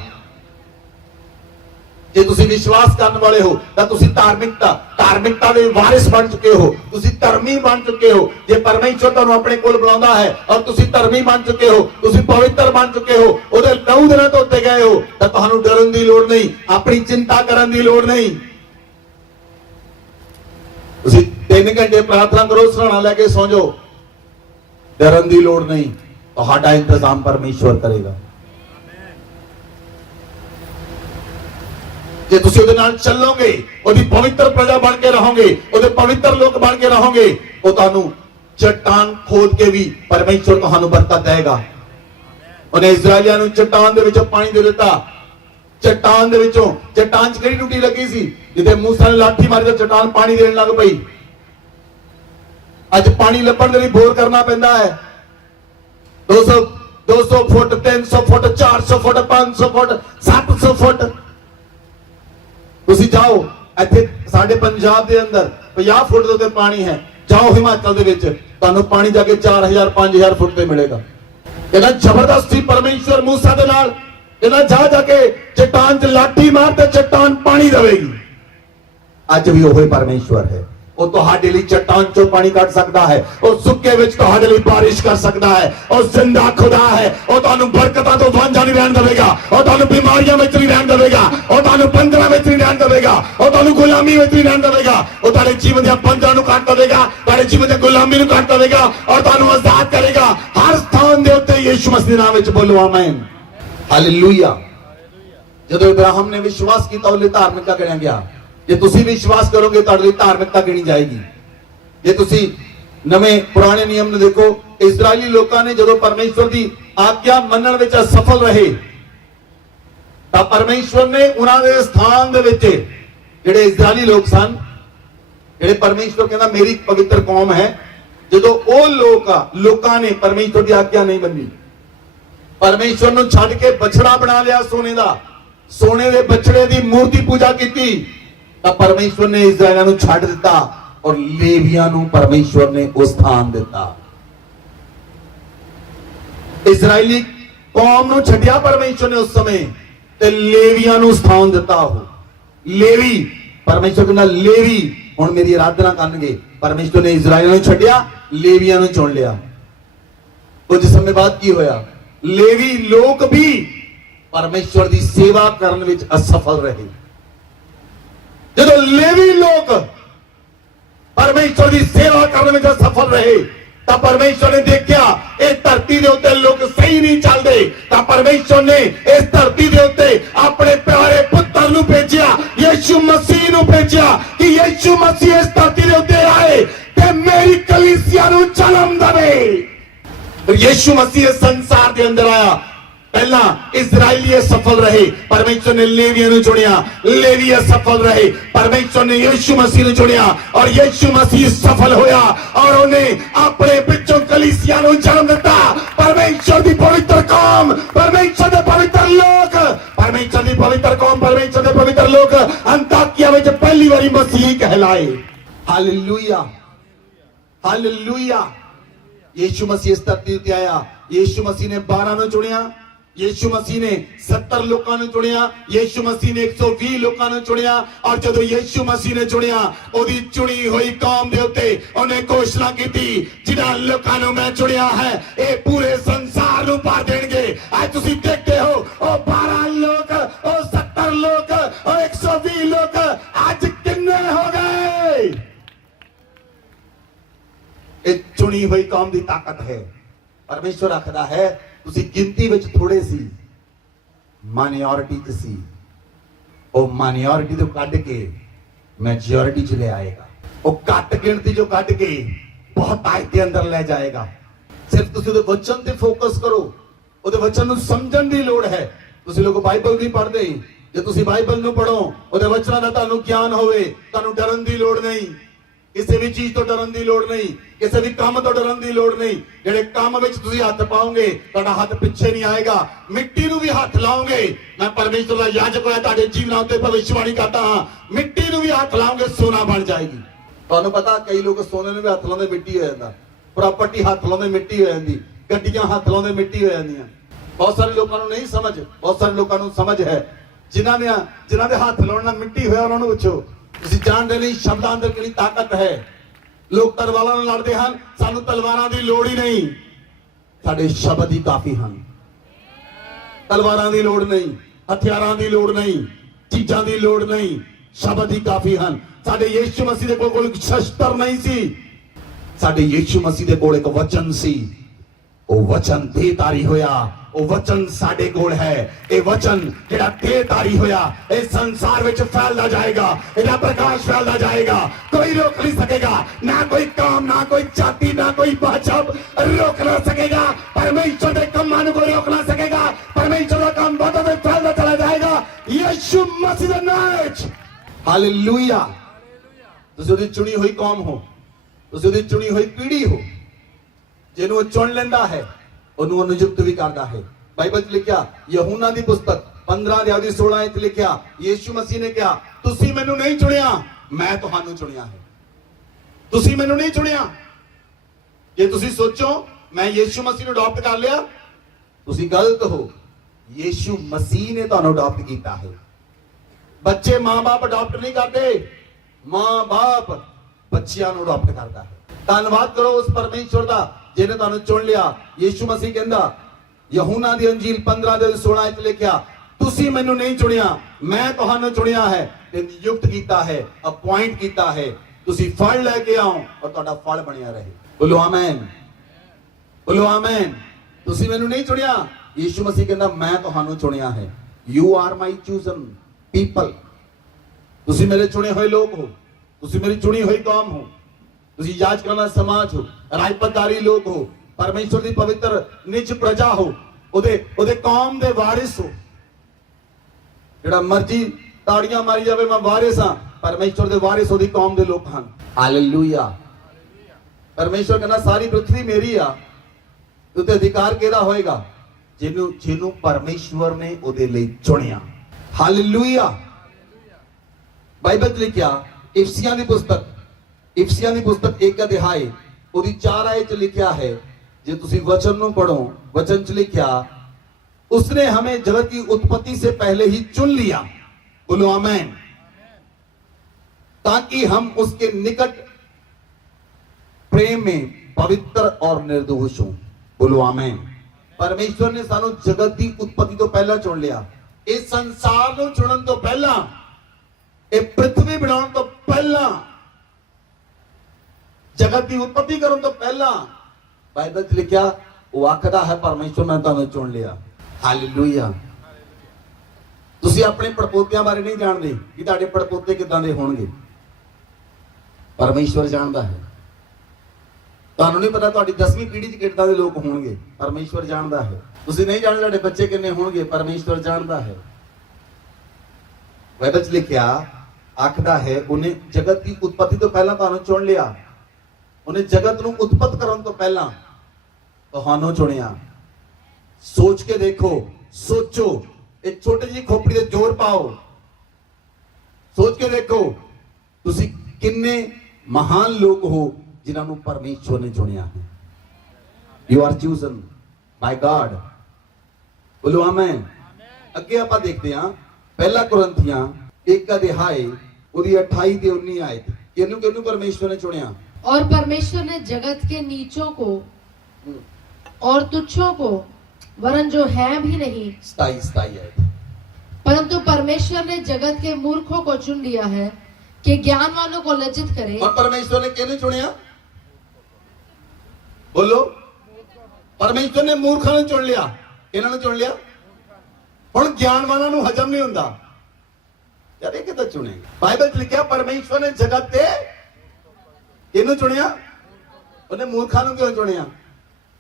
ਜੇ ਤੁਸੀਂ ਵਿਸ਼ਵਾਸ ਕਰਨ ਵਾਲੇ ਹੋ ਤਾਂ ਤੁਸੀਂ ਧਾਰਮਿਕਤਾ ਦੇ ਵਾਰਿਸ ਬਣ ਚੁੱਕੇ ਹੋ, ਤੁਸੀਂ ਧਰਮੀ ਬਣ ਚੁੱਕੇ ਹੋ। ਜੇ ਪਰਮੇਸ਼ਰ ਤੁਹਾਨੂੰ ਆਪਣੇ ਕੋਲ ਬੁਲਾਉਂਦਾ ਹੈ ਔਰ ਤੁਸੀਂ ਧਰਮੀ ਬਣ ਚੁੱਕੇ ਹੋ, ਤੁਸੀਂ ਪਵਿੱਤਰ ਬਣ ਚੁੱਕੇ ਹੋ, ਉਹਦੇ ਲਹੂ ਦੇ ਨਾਲ ਧੋਤੇ ਗਏ ਹੋ, ਤਾਂ ਤੁਹਾਨੂੰ ਡਰਨ ਦੀ ਲੋੜ ਨਹੀਂ, ਆਪਣੀ ਚਿੰਤਾ ਕਰਨ ਦੀ ਲੋੜ ਨਹੀਂ। ਤੁਸੀਂ 3 ਘੰਟੇ ਪ੍ਰਾਰਥਨਾ ਕਰੋ, ਸਰਾਣਾ ਲੈ ਕੇ ਸੌਂ ਜਾਓ, ਡਰਨ ਦੀ ਲੋੜ ਨਹੀਂ, ਤੁਹਾਡਾ ਇੰਤਜ਼ਾਮ ਪਰਮੇਸ਼ਰ ਕਰੇਗਾ। ਜੇ ਤੁਸੀਂ ਉਹਦੇ ਨਾਲ ਚੱਲੋਗੇ, ਉਹਦੀ ਪਵਿੱਤਰ ਪ੍ਰਜਾ ਬਣ ਕੇ ਰਹੋਗੇ, ਉਹਦੇ ਪਵਿੱਤਰ ਲੋਕ ਬਣ ਕੇ ਰਹੋਗੇ, ਉਹ ਤੁਹਾਨੂੰ ਚਟਾਨ ਖੋਦ ਕੇ ਵੀ ਪਰਮੇਸ਼ਰ ਤੁਹਾਨੂੰ ਬਰਕਤ ਦੇਗਾ। ਉਹਨੇ ਇਜ਼ਰਾਈਲੀਆਂ ਨੂੰ ਚਟਾਨ ਦੇ ਵਿੱਚੋਂ ਪਾਣੀ ਦੇ ਦਿੱਤਾ। ਚਟਾਨ ਦੇ ਵਿੱਚੋਂ, ਚਟਾਨ 'ਚ ਕਿਹੜੀ ਟੂਟੀ ਲੱਗੀ ਸੀ? ਜਿੱਥੇ ਮੂਸਾ ਨੇ ਲਾਠੀ ਮਾਰੀ ਤਾਂ ਚਟਾਨ ਪਾਣੀ ਦੇਣ ਲੱਗ ਪਈ। ਅੱਜ ਪਾਣੀ ਲੱਭਣ ਦੇ ਲਈ ਬੋਰ ਕਰਨਾ ਪੈਂਦਾ ਹੈ। 200 ਫੁੱਟ, 300 ਫੁੱਟ, 400 ਫੁੱਟ, 500 ਫੁੱਟ, 700 ਫੁੱਟ। ਤੁਸੀਂ ਜਾਓ, ਇੱਥੇ ਸਾਡੇ ਪੰਜਾਬ ਦੇ ਅੰਦਰ 50 ਫੁੱਟ ਦੇ ਉੱਤੇ ਪਾਣੀ ਹੈ। ਜਾਓ ਹਿਮਾਚਲ ਦੇ ਵਿੱਚ, ਤੁਹਾਨੂੰ ਪਾਣੀ ਜਾ ਕੇ 4000 5000 ਫੁੱਟ ਤੇ ਮਿਲੇਗਾ। ਇਹਦਾ ਜ਼ਬਰਦਸਤੀ ਪਰਮੇਸ਼ਰ ਮੂਸਾ ਦੇ ਨਾਲ ਕਹਿੰਦਾ ਜਾ ਕੇ ਚਟਾਨ 'ਚ ਲਾਠੀ ਮਾਰ ਤੇ ਚਟਾਨ ਪਾਣੀ ਦੇਵੇਗੀ। ਅੱਜ ਵੀ ਉਹੀ ਪਰਮੇਸ਼ਰ ਹੈ। ਉਹ ਤੁਹਾਡੇ ਲਈ ਚਟਾਨ 'ਚੋਂ ਪਾਣੀ ਕੱਢ ਸਕਦਾ ਹੈ, ਉਹ ਸੁੱਕੇ ਵਿੱਚ ਤੁਹਾਡੇ ਲਈ ਬਾਰਿਸ਼ ਕਰ ਸਕਦਾ ਹੈ। ਉਹ ਜ਼ਿੰਦਾ ਖੁਦਾ ਹੈ। ਉਹ ਤੁਹਾਨੂੰ ਬਰਕਤਾਂ ਤੋਂ ਵਾਂਝਾ ਨਹੀਂ ਰਹਿਣ ਦੇਵੇਗਾ, ਉਹ ਤੁਹਾਨੂੰ ਬਿਮਾਰੀਆਂ ਵਿੱਚ ਨਹੀਂ ਰਹਿਣ ਦੇਵੇਗਾ, ਉਹ ਤੁਹਾਨੂੰ ਬੰਧਨਾਂ ਵਿੱਚ ਨਹੀਂ ਰਹਿਣ ਦੇਵੇਗਾ, ਉਹ ਤੁਹਾਨੂੰ ਗੁਲਾਮੀ ਵਿੱਚ ਨਹੀਂ ਰਹਿਣ ਦੇਵੇਗਾ। ਉਹ ਤੁਹਾਡੇ ਜੀਵਨ ਦੀਆਂ ਬੰਧਨਾਂ ਨੂੰ ਕੱਟ ਦੇਵੇਗਾ, ਤੁਹਾਡੇ ਜੀਵਨ ਦੀ ਗੁਲਾਮੀ ਨੂੰ ਕੱਟ ਦੇਵੇਗਾ ਔਰ ਤੁਹਾਨੂੰ ਆਜ਼ਾਦ ਕਰੇਗਾ। ਹਰ ਸਥਾਨ ਦੇ ਉੱਤੇ ਯਿਸੂ ਮਸੀਹ ਦੇ ਨਾਮ ਵਿੱਚ ਬੋਲੋ ਆਮੀਨ, ਹਾਲੇਲੂਇਆ। ਜਦੋਂ ਇਬਰਾਹਿਮ ਨੇ ਵਿਸ਼ਵਾਸ ਕੀਤਾ, ਉਹਦੇ ਧਾਰਮਿਕਤਾ ਗਿਣਿਆ ਗਿਆ। ਜੇ ਤੁਸੀਂ ਵਿਸ਼ਵਾਸ ਕਰੋਗੇ ਤੁਹਾਡੇ ਲਈ ਧਾਰਮਿਕਤਾ ਗਿਣੀ ਜਾਏਗੀ। ਜੇ ਤੁਸੀਂ ਨਵੇਂ ਪੁਰਾਣੇ ਨਿਯਮ ਨੂੰ ਦੇਖੋ, ਇਜ਼ਰਾਈਲੀ ਲੋਕਾਂ ਨੇ ਜਦੋਂ ਪਰਮੇਸ਼ਵਰ ਦੀ ਆਗਿਆ ਮੰਨਣ ਵਿੱਚ ਅਸਫਲ ਰਹੇ ਤਾਂ ਪਰਮੇਸ਼ਵਰ ਨੇ ਉਹਨਾਂ ਦੇ ਸਥਾਨ ਦੇ ਵਿੱਚ ਜਿਹੜੇ ਇਜ਼ਰਾਈਲੀ ਲੋਕ ਸਨ, ਜਿਹੜੇ ਪਰਮੇਸ਼ਵਰ ਕਹਿੰਦਾ ਮੇਰੀ ਪਵਿੱਤਰ ਕੌਮ ਹੈ, ਜਦੋਂ ਉਹ ਲੋਕਾਂ ਨੇ ਪਰਮੇਸ਼ਵਰ ਦੀ ਆਗਿਆ ਨਹੀਂ ਮੰਨੀ, ਪਰਮੇਸ਼ਵਰ ਨੂੰ ਛੱਡ ਕੇ ਬਛੜਾ ਬਣਾ ਲਿਆ ਸੋਨੇ ਦਾ, ਸੋਨੇ ਦੇ ਬਛੜੇ ਦੀ ਮੂਰਤੀ ਪੂਜਾ ਕੀਤੀ, ਤਾਂ ਪਰਮੇਸ਼ਵਰ ਨੇ ਇਜ਼ਰਾਈਲਾਂ ਨੂੰ ਛੱਡ ਦਿੱਤਾ ਔਰ ਲੇਵੀਆਂ ਨੂੰ ਪਰਮੇਸ਼ਵਰ ਨੇ ਉਹ ਸਥਾਨ ਦਿੱਤਾ। ਇਜ਼ਰਾਈਲੀ ਕੌਮ ਨੂੰ ਛੱਡਿਆ ਪਰਮੇਸ਼ਵਰ ਨੇ ਉਸ ਸਮੇਂ ਤੇ ਲੇਵੀਆਂ ਨੂੰ ਸਥਾਨ ਦਿੱਤਾ। ਉਹ ਲੇਵੀ, ਪਰਮੇਸ਼ਵਰ ਕਹਿੰਦਾ ਲੇਵੀ ਹੁਣ ਮੇਰੀ ਆਰਾਧਨਾ ਕਰਨਗੇ। ਪਰਮੇਸ਼ਵਰ ਨੇ ਇਜ਼ਰਾਈਲਾਂ ਨੂੰ ਛੱਡਿਆ, ਲੇਵੀਆਂ ਨੂੰ ਚੁਣ ਲਿਆ। ਕੁਝ ਸਮੇਂ ਬਾਅਦ ਕੀ ਹੋਇਆ? ਲੇਵੀ ਲੋਕ ਵੀ ਪਰਮੇਸ਼ਵਰ ਦੀ ਸੇਵਾ ਕਰਨ ਵਿੱਚ ਅਸਫਲ ਰਹੇ। ਜਦੋਂ ਲੇਵੀ ਲੋਕ ਪਰਮੇਸ਼ਵਰ ਦੀ ਸੇਵਾ ਕਰਨ ਵਿੱਚ ਅਸਫਲ ਰਹੇ ਤਾਂ ਪਰਮੇਸ਼ਵਰ ਨੇ ਦੇਖਿਆ ਇਸ ਧਰਤੀ ਦੇ ਉੱਤੇ ਲੋਕ ਸਹੀ ਨਹੀਂ ਚੱਲਦੇ, ਤਾਂ ਪਰਮੇਸ਼ਵਰ ਨੇ ਇਸ ਧਰਤੀ ਦੇ ਉੱਤੇ ਆਪਣੇ ਪਿਆਰੇ ਪੁੱਤਰ ਨੂੰ ਭੇਜਿਆ, ਯਿਸੂ ਮਸੀਹ ਨੂੰ ਭੇਜਿਆ ਕਿ ਯਿਸੂ ਮਸੀਹ ਇਸ ਧਰਤੀ ਦੇ ਉੱਤੇ ਆਏ ਤੇ ਮੇਰੀ ਕਲੀਸਿਆ ਨੂੰ ਜਨਮ ਦੇਵੇ। ਯਿਸੂ ਮਸੀਹ ਸੰਸਾਰ ਦੇ ਅੰਦਰ ਆਇਆ। ਪਹਿਲਾਂ ਇਜ਼ਰਾਈਲੀ ਸਫਲ ਰਹੇ, ਪਰਮੇਸ਼ਰ ਨੇ ਲੇਵੀਆਂ ਨੂੰ ਚੁਣਿਆ, ਲੇਵੀ ਸਫਲ ਰਹੇ, ਪਰਮੇਸ਼ਰ ਨੇ ਯਿਸੂ ਮਸੀਹ ਨੂੰ ਚੁਣਿਆ ਔਰ ਯਿਸੂ ਮਸੀਹ ਸਫਲ ਹੋਇਆ ਔਰ ਉਹਨੇ ਆਪਣੇ ਵਿੱਚੋਂ ਕਲੀਸਿਆ ਨੂੰ ਜਨਮ ਦਿੱਤਾ। ਪਰਮੇਸ਼ਰ ਦੀ ਪਵਿੱਤਰ ਕੌਮ, ਪਰਮੇਸ਼ਰ ਦੇ ਪਵਿੱਤਰ ਲੋਕ, ਪਰਮੇਸ਼ਰ ਦੀ ਪਵਿੱਤਰ ਕੌਮ, ਪਰਮੇਸ਼ਰ ਦੇ ਪਵਿੱਤਰ ਲੋਕ ਅੰਤਾਕਿਆ ਵਿੱਚ ਪਹਿਲੀ ਵਾਰੀ ਮਸੀਹ ਕਹਿਲਾਏ। Hallelujah, hallelujah. ਯਿਸੂ ਮਸੀਹ ਇਸ ਧਰਤੀ ਉੱਤੇ ਆਇਆ। ਯਿਸੂ ਮਸੀਹ ਨੇ 12 ਨੂੰ ਚੁਣਿਆ, ਯਿਸੂ ਮਸੀਹ ਨੇ 70 ਲੋਕਾਂ ਨੂੰ ਚੁਣਿਆ, ਯਿਸੂ ਮਸੀਹ ਨੇ 120 ਲੋਕਾਂ ਨੂੰ ਚੁਣਿਆ ਔਰ ਜਦੋਂ ਯਿਸੂ ਮਸੀਹ ਨੇ ਚੁਣਿਆ ਉਹਦੀ ਚੁਣੀ ਹੋਈ ਕੌਮ ਦੇ ਉੱਤੇ ਉਹਨੇ ਘੋਸ਼ਣਾ ਕੀਤੀ, ਜਿਨ੍ਹਾਂ ਲੋਕਾਂ ਨੂੰ ਮੈਂ ਚੁਣਿਆ ਹੈ ਇਹ ਪੂਰੇ ਸੰਸਾਰ ਨੂੰ ਭਰ ਦੇਣਗੇ। ਅੱਜ ਤੁਸੀਂ ਦੇਖਦੇ ਹੋ ਉਹ 12 ਲੋਕ, ਉਹ 70 ਲੋਕ, ਉਹ 120 ਲੋਕ ਅੱਜ ਕਿੰਨੇ ਹੋ ਗਏ। ਇਹ ਚੁਣੀ ਹੋਈ ਕੌਮ ਦੀ ਤਾਕਤ ਹੈ। ਪਰਮੇਸ਼ਵਰ ਆਖਦਾ ਹੈ ਤੁਸੀਂ ਗਿਣਤੀ ਵਿੱਚ ਥੋੜੇ ਸੀ, ਮਾਈਨੋਰਿਟੀ ਚ ਸੀ, ਉਹ ਮਾਈਨੋਰਿਟੀ ਤੋਂ ਕੱਢ ਕੇ ਮੈਜੋਰਿਟੀ ਚ ਲੈ ਆਏਗਾ। ਉਹ ਘੱਟ ਗਿਣਤੀ ਜੋ ਕੱਢ ਕੇ ਬਹੁਤਾਇਤ ਦੇ ਅੰਦਰ ਲੈ ਜਾਏਗਾ। ਸਿਰਫ ਤੁਸੀਂ ਉਹਦੇ ਵਚਨ ਤੇ ਫੋਕਸ ਕਰੋ, ਉਹਦੇ ਵਚਨ ਨੂੰ ਸਮਝਣ ਦੀ ਲੋੜ ਹੈ। ਤੁਸੀਂ ਲੋਕ ਬਾਈਬਲ ਨਹੀਂ ਪੜ੍ਹਦੇ, ਜੇ ਤੁਸੀਂ ਬਾਈਬਲ ਨੂੰ ਪੜ੍ਹੋ, ਉਹਦੇ ਵਚਨਾਂ ਦਾ ਤੁਹਾਨੂੰ ਗਿਆਨ ਹੋਵੇ, ਤੁਹਾਨੂੰ ਡਰਨ ਦੀ ਲੋੜ ਨਹੀਂ, ਕਿਸੇ ਵੀ ਚੀਜ਼ ਤੋਂ ਡਰਨ ਦੀ ਲੋੜ ਨਹੀਂ, ਕਿਸੇ ਵੀ ਕੰਮ ਤੋਂ ਡਰਨ ਦੀ ਲੋੜ ਨਹੀਂ। ਜਿਹੜੇ ਕੰਮ ਵਿੱਚ ਤੁਸੀਂ ਹੱਥ ਪਾਓਗੇ ਤੁਹਾਡਾ ਹੱਥ ਪਿੱਛੇ ਨਹੀਂ ਆਏਗਾ। ਮਿੱਟੀ ਨੂੰ ਵੀ ਹੱਥ ਲਾਓਗੇ, ਮੈਂ ਪਰਮੇਸ਼ਰ ਦਾ ਯਾਜਕ ਹੋਇਆ ਤੁਹਾਡੇ ਜੀਵਨਾਂ ਉੱਤੇ ਭਵਿੱਖਬਾਣੀ ਕਰਦਾ ਹਾਂ, ਮਿੱਟੀ ਨੂੰ ਵੀ ਹੱਥ ਲਾਓਗੇ ਸੋਨਾ ਬਣ ਜਾਏਗੀ। ਤੁਹਾਨੂੰ ਪਤਾ ਕਈ ਲੋਕ ਸੋਨੇ ਨੂੰ ਵੀ ਹੱਥ ਲਾਉਂਦੇ ਮਿੱਟੀ ਹੋ ਜਾਂਦਾ, ਪ੍ਰਾਪਰਟੀ ਹੱਥ ਲਾਉਂਦੇ ਮਿੱਟੀ ਹੋ ਜਾਂਦੀ, ਗੱਡੀਆਂ ਹੱਥ ਲਾਉਂਦੇ ਮਿੱਟੀ ਹੋ ਜਾਂਦੀਆਂ। ਬਹੁਤ ਸਾਰੇ ਲੋਕਾਂ ਨੂੰ ਨਹੀਂ ਸਮਝ, ਬਹੁਤ ਸਾਰੇ ਲੋਕਾਂ ਨੂੰ ਸਮਝ ਹੈ। ਜਿਨ੍ਹਾਂ ਦੇ ਹੱਥ ਲਾਉਣ ਨਾਲ ਮਿੱਟੀ ਹੋਇਆ ਉਹਨਾਂ ਨੂੰ ਪੁੱਛੋ। ਤੁਸੀਂ ਜਾਣਦੇ ਨਹੀਂ ਸ਼ਬਦਾਂ ਅੰਦਰ ਕਿੰਨੀ ਤਾਕਤ ਹੈ। ਲੋਕ ਤਲਵਾਰਾਂ ਨਾਲ ਲੜਦੇ ਹਨ, ਸਾਨੂੰ ਤਲਵਾਰਾਂ ਦੀ ਲੋੜ ਹੀ ਨਹੀਂ, ਸਾਡੇ ਸ਼ਬਦ ਹੀ ਕਾਫੀ ਹਨ। ਤਲਵਾਰਾਂ ਦੀ ਲੋੜ ਨਹੀਂ, ਹਥਿਆਰਾਂ ਦੀ ਲੋੜ ਨਹੀਂ, ਚੀਜ਼ਾਂ ਦੀ ਲੋੜ ਨਹੀਂ, ਸ਼ਬਦ ਹੀ ਕਾਫੀ ਹਨ। ਸਾਡੇ ਯਿਸੂ ਮਸੀਹ ਦੇ ਕੋਲ ਸ਼ਸਤਰ ਨਹੀਂ ਸੀ, ਸਾਡੇ ਯਿਸੂ ਮਸੀਹ ਦੇ ਕੋਲ ਇੱਕ ਵਚਨ ਸੀ। ਉਹ ਵਚਨ ਦੇਹਧਾਰੀ ਹੋਇਆ, ਉਹ ਵਚਨ ਸਾਡੇ ਕੋਲ ਹੈ। ਇਹ ਵਚਨ ਜਿਹੜਾ ਦੇਹਧਾਰੀ ਹੋਇਆ ਇਹ ਸੰਸਾਰ ਵਿੱਚ ਫੈਲਦਾ ਜਾਏਗਾ, ਇਹਦਾ ਪ੍ਰਕਾਸ਼ ਫੈਲਦਾ ਜਾਏਗਾ। ਕੋਈ ਰੋਕ ਨਹੀਂ ਸਕੇਗਾ, ਨਾ ਕੋਈ ਕੌਮ, ਨਾ ਕੋਈ ਜਾਤੀ, ਨਾ ਕੋਈ ਮਜ਼ਹਬ ਰੋਕ ਨਾ ਸਕੇਗਾ। ਪਰਮੇਸ਼ਰ ਦੇ ਕੰਮਾਂ ਨੂੰ ਕੋਈ ਰੋਕ ਨਾ ਸਕੇਗਾ। ਪਰਮੇਸ਼ਰ ਦਾ ਕੰਮ ਵਧਦਾ ਤੇ ਫੈਲਦਾ ਚਲਾ ਜਾਏਗਾ ਯਿਸੂ ਮਸੀਹ ਦੇ ਨਾਮ ਵਿੱਚ। ਹਾਲੇਲੂਇਆ। ਤੁਸੀਂ ਉਹਦੀ ਚੁਣੀ ਹੋਈ ਕੌਮ ਹੋ, ਤੁਸੀਂ ਉਹਦੀ ਚੁਣੀ ਹੋਈ ਪੀੜ੍ਹੀ ਹੋ। ਜਿਹਨੂੰ ਉਹ ਚੁਣ ਲੈਂਦਾ ਹੈ ਉਹਨੂੰ ਉਹ ਨਿਯੁਕਤ ਵੀ ਕਰਦਾ ਹੈ। ਬਾਈਬਲ 'ਚ ਲਿਖਿਆ, ਯਹੂਨਾ ਦੀ ਪੁਸਤਕ 15 ਅਧਿਆਇ ਦੀ 16 ਵਿੱਚ ਲਿਖਿਆ, ਯਿਸੂ ਮਸੀਹ ਨੇ ਕਿਹਾ ਤੁਸੀਂ ਮੈਨੂੰ ਨਹੀਂ ਚੁਣਿਆ, ਮੈਂ ਤੁਹਾਨੂੰ ਚੁਣਿਆ ਹੈ। ਤੁਸੀਂ ਮੈਨੂੰ ਨਹੀਂ ਚੁਣਿਆ। ਜੇ ਤੁਸੀਂ ਸੋਚੋ ਮੈਂ ਯਿਸੂ ਮਸੀਹ ਨੂੰ ਅਡਾਪਟ ਕਰ ਲਿਆ, ਤੁਸੀਂ ਗਲਤ ਹੋ। ਯਿਸੂ ਮਸੀਹ ਨੇ ਤੁਹਾਨੂੰ ਅਡਾਪਟ ਕੀਤਾ ਹੈ। ਬੱਚੇ ਮਾਂ-ਬਾਪ ਅਡਾਪਟ ਨਹੀਂ ਕਰਦੇ, ਮਾਂ-ਬਾਪ ਬੱਚਿਆਂ ਨੂੰ ਅਡਾਪਟ ਕਰਦਾ ਹੈ। ਧੰਨਵਾਦ ਕਰੋ ਉਸ ਪਰਮੇਸ਼ਵਰ ਦਾ ਜਿਹਨੇ ਤੁਹਾਨੂੰ ਚੁਣ ਲਿਆ। ਯਿਸੂ ਮਸੀਹ ਕਹਿੰਦਾ ਯਹੂਨਾ ਦੀ ਅੰਜੀਲ 15 ਦੇ 16 ਵਿੱਚ ਲਿਖਿਆ, ਤੁਸੀਂ ਮੈਨੂੰ ਨਹੀਂ ਚੁਣਿਆ, ਮੈਂ ਤੁਹਾਨੂੰ ਚੁਣਿਆ ਹੈ ਤੇ ਨਿਯੁਕਤ ਕੀਤਾ ਹੈ, ਅਪਾਇੰਟ ਕੀਤਾ ਹੈ। ਤੁਸੀਂ ਫਲ ਲੈ ਕੇ ਆਓ ਔਰ ਤੁਹਾਡਾ ਫਲ ਬਣਿਆ ਰਹੇ। ਬੋਲੋ ਆਮੇਨ, ਬੋਲੋ ਆਮੇਨ। ਤੁਸੀਂ ਮੈਨੂੰ ਨਹੀਂ ਚੁਣਿਆ, ਯਿਸੂ ਮਸੀਹ ਕਹਿੰਦਾ ਮੈਂ ਤੁਹਾਨੂੰ ਚੁਣਿਆ ਹੈ। You are my chosen people. ਤੁਸੀਂ ਮੇਰੇ ਚੁਣੇ ਹੋਏ ਲੋਕ ਹੋ, ਤੁਸੀਂ ਮੇਰੀ ਚੁਣੀ ਹੋਈ ਕੌਮ ਹੋ, ਤੁਸੀਂ ਯਾਜਕਾਂ ਦਾ ਸਮਾਜ ਹੋ, ਰਾਜਪਤਦਾਰੀ ਲੋਕ ਹੋ, ਪਰਮੇਸ਼ਵਰ ਦੀ ਪਵਿੱਤਰ ਨਿਜ ਪ੍ਰਜਾ ਹੋ, ਉਹਦੇ ਕੌਮ ਦੇ ਵਾਰਿਸ ਹੋ। ਜਿਹੜਾ ਮਰਜੀ ਤਾੜੀਆਂ ਮਾਰੀ ਜਾਵੇ ਮੈਂ ਵਾਰਿਸ ਹਾਂ, ਪਰਮੇਸ਼ਵਰ ਦੇ ਵਾਰਿਸ ਉਹਦੀ ਕੌਮ ਦੇ ਲੋਕ ਹਨ। ਹਾਲੇਲੂਇਆ। ਪਰਮੇਸ਼ਵਰ ਕਹਿੰਦਾ ਸਾਰੀ ਪ੍ਰਿਥਵੀ ਮੇਰੀ ਆ, ਉੱਤੇ ਅਧਿਕਾਰ ਕਿਹਦਾ ਹੋਏਗਾ? ਜਿਹਨੂੰ ਪਰਮੇਸ਼ਵਰ ਨੇ ਉਹਦੇ ਲਈ ਚੁਣਿਆ। ਹਾਲੇਲੂਇਆ। ਬਾਈਬਲ 'ਚ ਲਿਖਿਆ ਇਫਸੀਆਂ ਦੀ ਪੁਸਤਕ 1 ਅਧਿਆਇ ਉਹਦੀ 4 ਆਇਤ 'ਚ ਲਿਖਿਆ ਹੈ, ਜੇ ਤੁਸੀਂ वचन ਨੂੰ पढ़ो, वचन 'ਚ लिखा उसने हमें जगत की उत्पत्ति से पहले ही चुन लिया। बोलो आमेन। ताकि हम उसके निकट प्रेम में पवित्र और निर्दोष हों। बोलो आमेन। ਪਰਮੇਸ਼ਵਰ ਨੇ ਸਾਨੂੰ ਜਗਤ ਦੀ ਉਤਪਤੀ ਤੋਂ ਪਹਿਲਾਂ ਚੁਣ ਲਿਆ। ਇਸ ਸੰਸਾਰ ਨੂੰ ਚੁਣਨ ਤੋਂ ਪਹਿਲਾਂ, ਇਹ ਪ੍ਰithvi ਬਣਾਉਣ ਤੋਂ ਪਹਿਲਾਂ, ਜਗਤ ਦੀ ਉਤਪਤੀ ਕਰਨ ਤੋਂ ਪਹਿਲਾਂ ਬਾਈਬਲ 'ਚ ਲਿਖਿਆ, ਉਹ ਆਖਦਾ ਹੈ ਪਰਮੇਸ਼ਵਰ ਮੈਂ ਤੁਹਾਨੂੰ ਚੁਣ ਲਿਆ। ਹਾਲੇਲੂਇਆ। ਤੁਸੀਂ ਆਪਣੇ ਪੜਪੋਤਿਆਂ ਬਾਰੇ ਨਹੀਂ ਜਾਣਦੇ ਕਿ ਤੁਹਾਡੇ ਪੜਪੋਤੇ ਕਿੱਦਾਂ ਦੇ ਹੋਣਗੇ। ਪਰਮੇਸ਼ਵਰ ਜਾਣਦਾ ਹੈ। ਤੁਹਾਨੂੰ ਨਹੀਂ ਪਤਾ ਤੁਹਾਡੀ 10ਵੀਂ ਪੀੜ੍ਹੀ 'ਚ ਕਿੱਦਾਂ ਦੇ ਲੋਕ ਹੋਣਗੇ। ਪਰਮੇਸ਼ਵਰ ਜਾਣਦਾ ਹੈ। ਤੁਸੀਂ ਨਹੀਂ ਜਾਣਦੇ ਤੁਹਾਡੇ ਬੱਚੇ ਕਿੰਨੇ ਹੋਣਗੇ। ਪਰਮੇਸ਼ਵਰ ਜਾਣਦਾ ਹੈ। ਬਾਈਬਲ 'ਚ ਲਿਖਿਆ ਆਖਦਾ ਹੈ, ਉਹਨੇ ਜਗਤ ਦੀ ਉਤਪਤੀ ਤੋਂ ਪਹਿਲਾਂ ਤੁਹਾਨੂੰ ਚੁਣ ਲਿਆ। ਉਹਨੇ ਜਗਤ ਨੂੰ ਉਤਪਤ ਕਰਨ ਤੋਂ ਪਹਿਲਾਂ ਤੁਹਾਨੂੰ ਚੁਣਿਆ। ਸੋਚ ਕੇ ਦੇਖੋ, ਸੋਚੋ, ਇਹ ਛੋਟੀ ਜਿਹੀ ਖੋਪੜੀ ਤੇ ਜ਼ੋਰ ਪਾਓ। ਸੋਚ ਕੇ ਦੇਖੋ ਤੁਸੀਂ ਕਿੰਨੇ ਮਹਾਨ ਲੋਕ ਹੋ ਜਿਨ੍ਹਾਂ ਨੂੰ ਪਰਮੇਸ਼ਵਰ ਨੇ ਚੁਣਿਆ ਹੈ। You are chosen by God. ਬੋਲੋ ਆਮੇਨ। ਅੱਗੇ ਆਪਾਂ ਦੇਖਦੇ ਹਾਂ ਪਹਿਲਾ ਕੁਰਿੰਥੀਆਂ 1 ਅਧਿਆਇ ਉਹਦੀ 28 ਤੇ 19 ਆਇਤ। ਕਿਹਨੂੰ ਪਰਮੇਸ਼ਵਰ ਨੇ ਚੁਣਿਆ? और परमेश्वर ने जगत के नीचों को और तुच्छों को, वरन जो है भी नहीं, 27 आयत। परंतु परमेश्वर ने जगत के मूर्खों को चुन लिया है कि ज्ञानवानों को लज्जित करे। और परमेश्वर ने किहनू चुनिया? बोलो। परमेश्वर ने मूर्खां नूं चुन लिया। किहनां नूं चुन लिया? हुण ज्ञानवानां नूं हजम नहीं हुंदा। यार ये किदां चुनेगा? बाइबल 'ਚ लिखिया परमेश्वर ने जगत ते किहनू चुनिया? ਉਹਨੇ ਮੂਰਖਾਂ ਨੂੰ ਕਿਉਂ ਚੁਣਿਆ?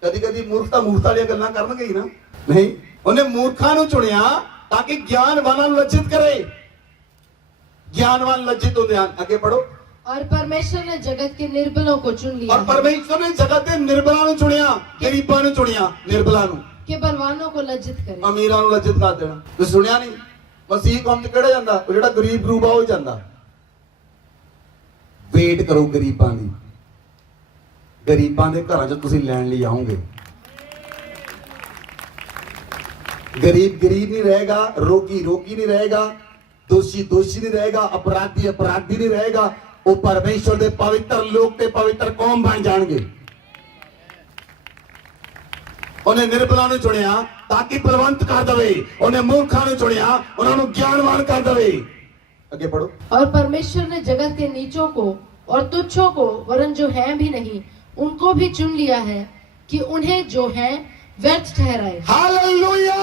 ਕਦੀ ਮੂਰਖਤਾ ਵਾਲੀਆਂ ਗੱਲਾਂ ਕਰਨਗੇ ਹੀ ਨਾ। ਨਹੀਂ, ਉਹਨੇ ਮੂਰਖਾਂ ਨੂੰ ਚੁਣਿਆ ਤਾਂ ਕਿ ਗਿਆਨਵਾਨਾਂ ਨੂੰ ਲੱਜਿਤ ਕਰੇ। ਗਿਆਨਵਾਨ ਲੱਜਿਤ ਹੁੰਦੇ ਹਨ। ਅੱਗੇ ਪੜੋ। और परमेश्वर ने जगत के निर्बलों को चुन लिया और परमेश्वर ने जगत ਦੇ ਨਿਰਬਲਾਂ ਨੂੰ ਚੁਣਿਆ, ਗਰੀਬਾਂ ਨੂੰ ਚੁਣਿਆ, ਨਿਰਬਲਾਂ ਨੂੰ, कि बलवानों को लज्जित करे। ਅਮੀਰਾਂ ਨੂੰ ਲੱਜਿਤ ਕਰ ਦੇਣਾ। ਤੁਸੀਂ ਸੁਣਿਆ ਨਹੀਂ? ਮਸੀਹ ਕੌਮ 'ਚ ਕਿਹੜਾ ਜਾਂਦਾ? ਉਹ ਜਿਹੜਾ ਗਰੀਬ ਰੂਬਾ ਉਹ ਜਾਂਦਾ। ਵੇਟ ਕਰੋ ਗਰੀਬਾਂ ਦੀ। ਗਰੀਬਾਂ ਦੇ ਘਰਾਂ 'ਚ ਤੁਸੀਂ ਲੈਣ ਲਈ ਆਓਗੇ। ਗਰੀਬ ਨਹੀਂ ਰਹੇਗਾ, ਰੋਗੀ ਨਹੀਂ ਰਹੇਗਾ, ਦੋਸ਼ੀ ਨਹੀਂ ਰਹੇਗਾ, ਅਪਰਾਧੀ ਨਹੀਂ ਰਹੇਗਾ। ਉਹ ਪਰਮੇਸ਼ਵਰ ਦੇ ਪਵਿੱਤਰ ਲੋਕ ਤੇ ਪਵਿੱਤਰ ਕੌਮ ਬਣ ਜਾਣਗੇ। ਉਹਨੇ ਨਿਰਬਲਾਂ ਨੂੰ ਚੁਣਿਆ ਤਾਂ ਕਿ ਬਲਵੰਤ ਕਰ ਦਵੇ। ਉਹਨੇ ਮੂਰਖਾਂ ਨੂੰ ਚੁਣਿਆ ਉਹਨਾਂ ਨੂੰ ਗਿਆਨਵਾਨ ਕਰ ਦਵੇ। ਅੱਗੇ ਪੜੋ। और परमेश्वर ने जगत के नीचों को और तुच्छों को, वरन जो है भी नहीं, उनको भी चुन लिया है कि उन्हें जो है व्यर्थ ठहराए। हालेलुया।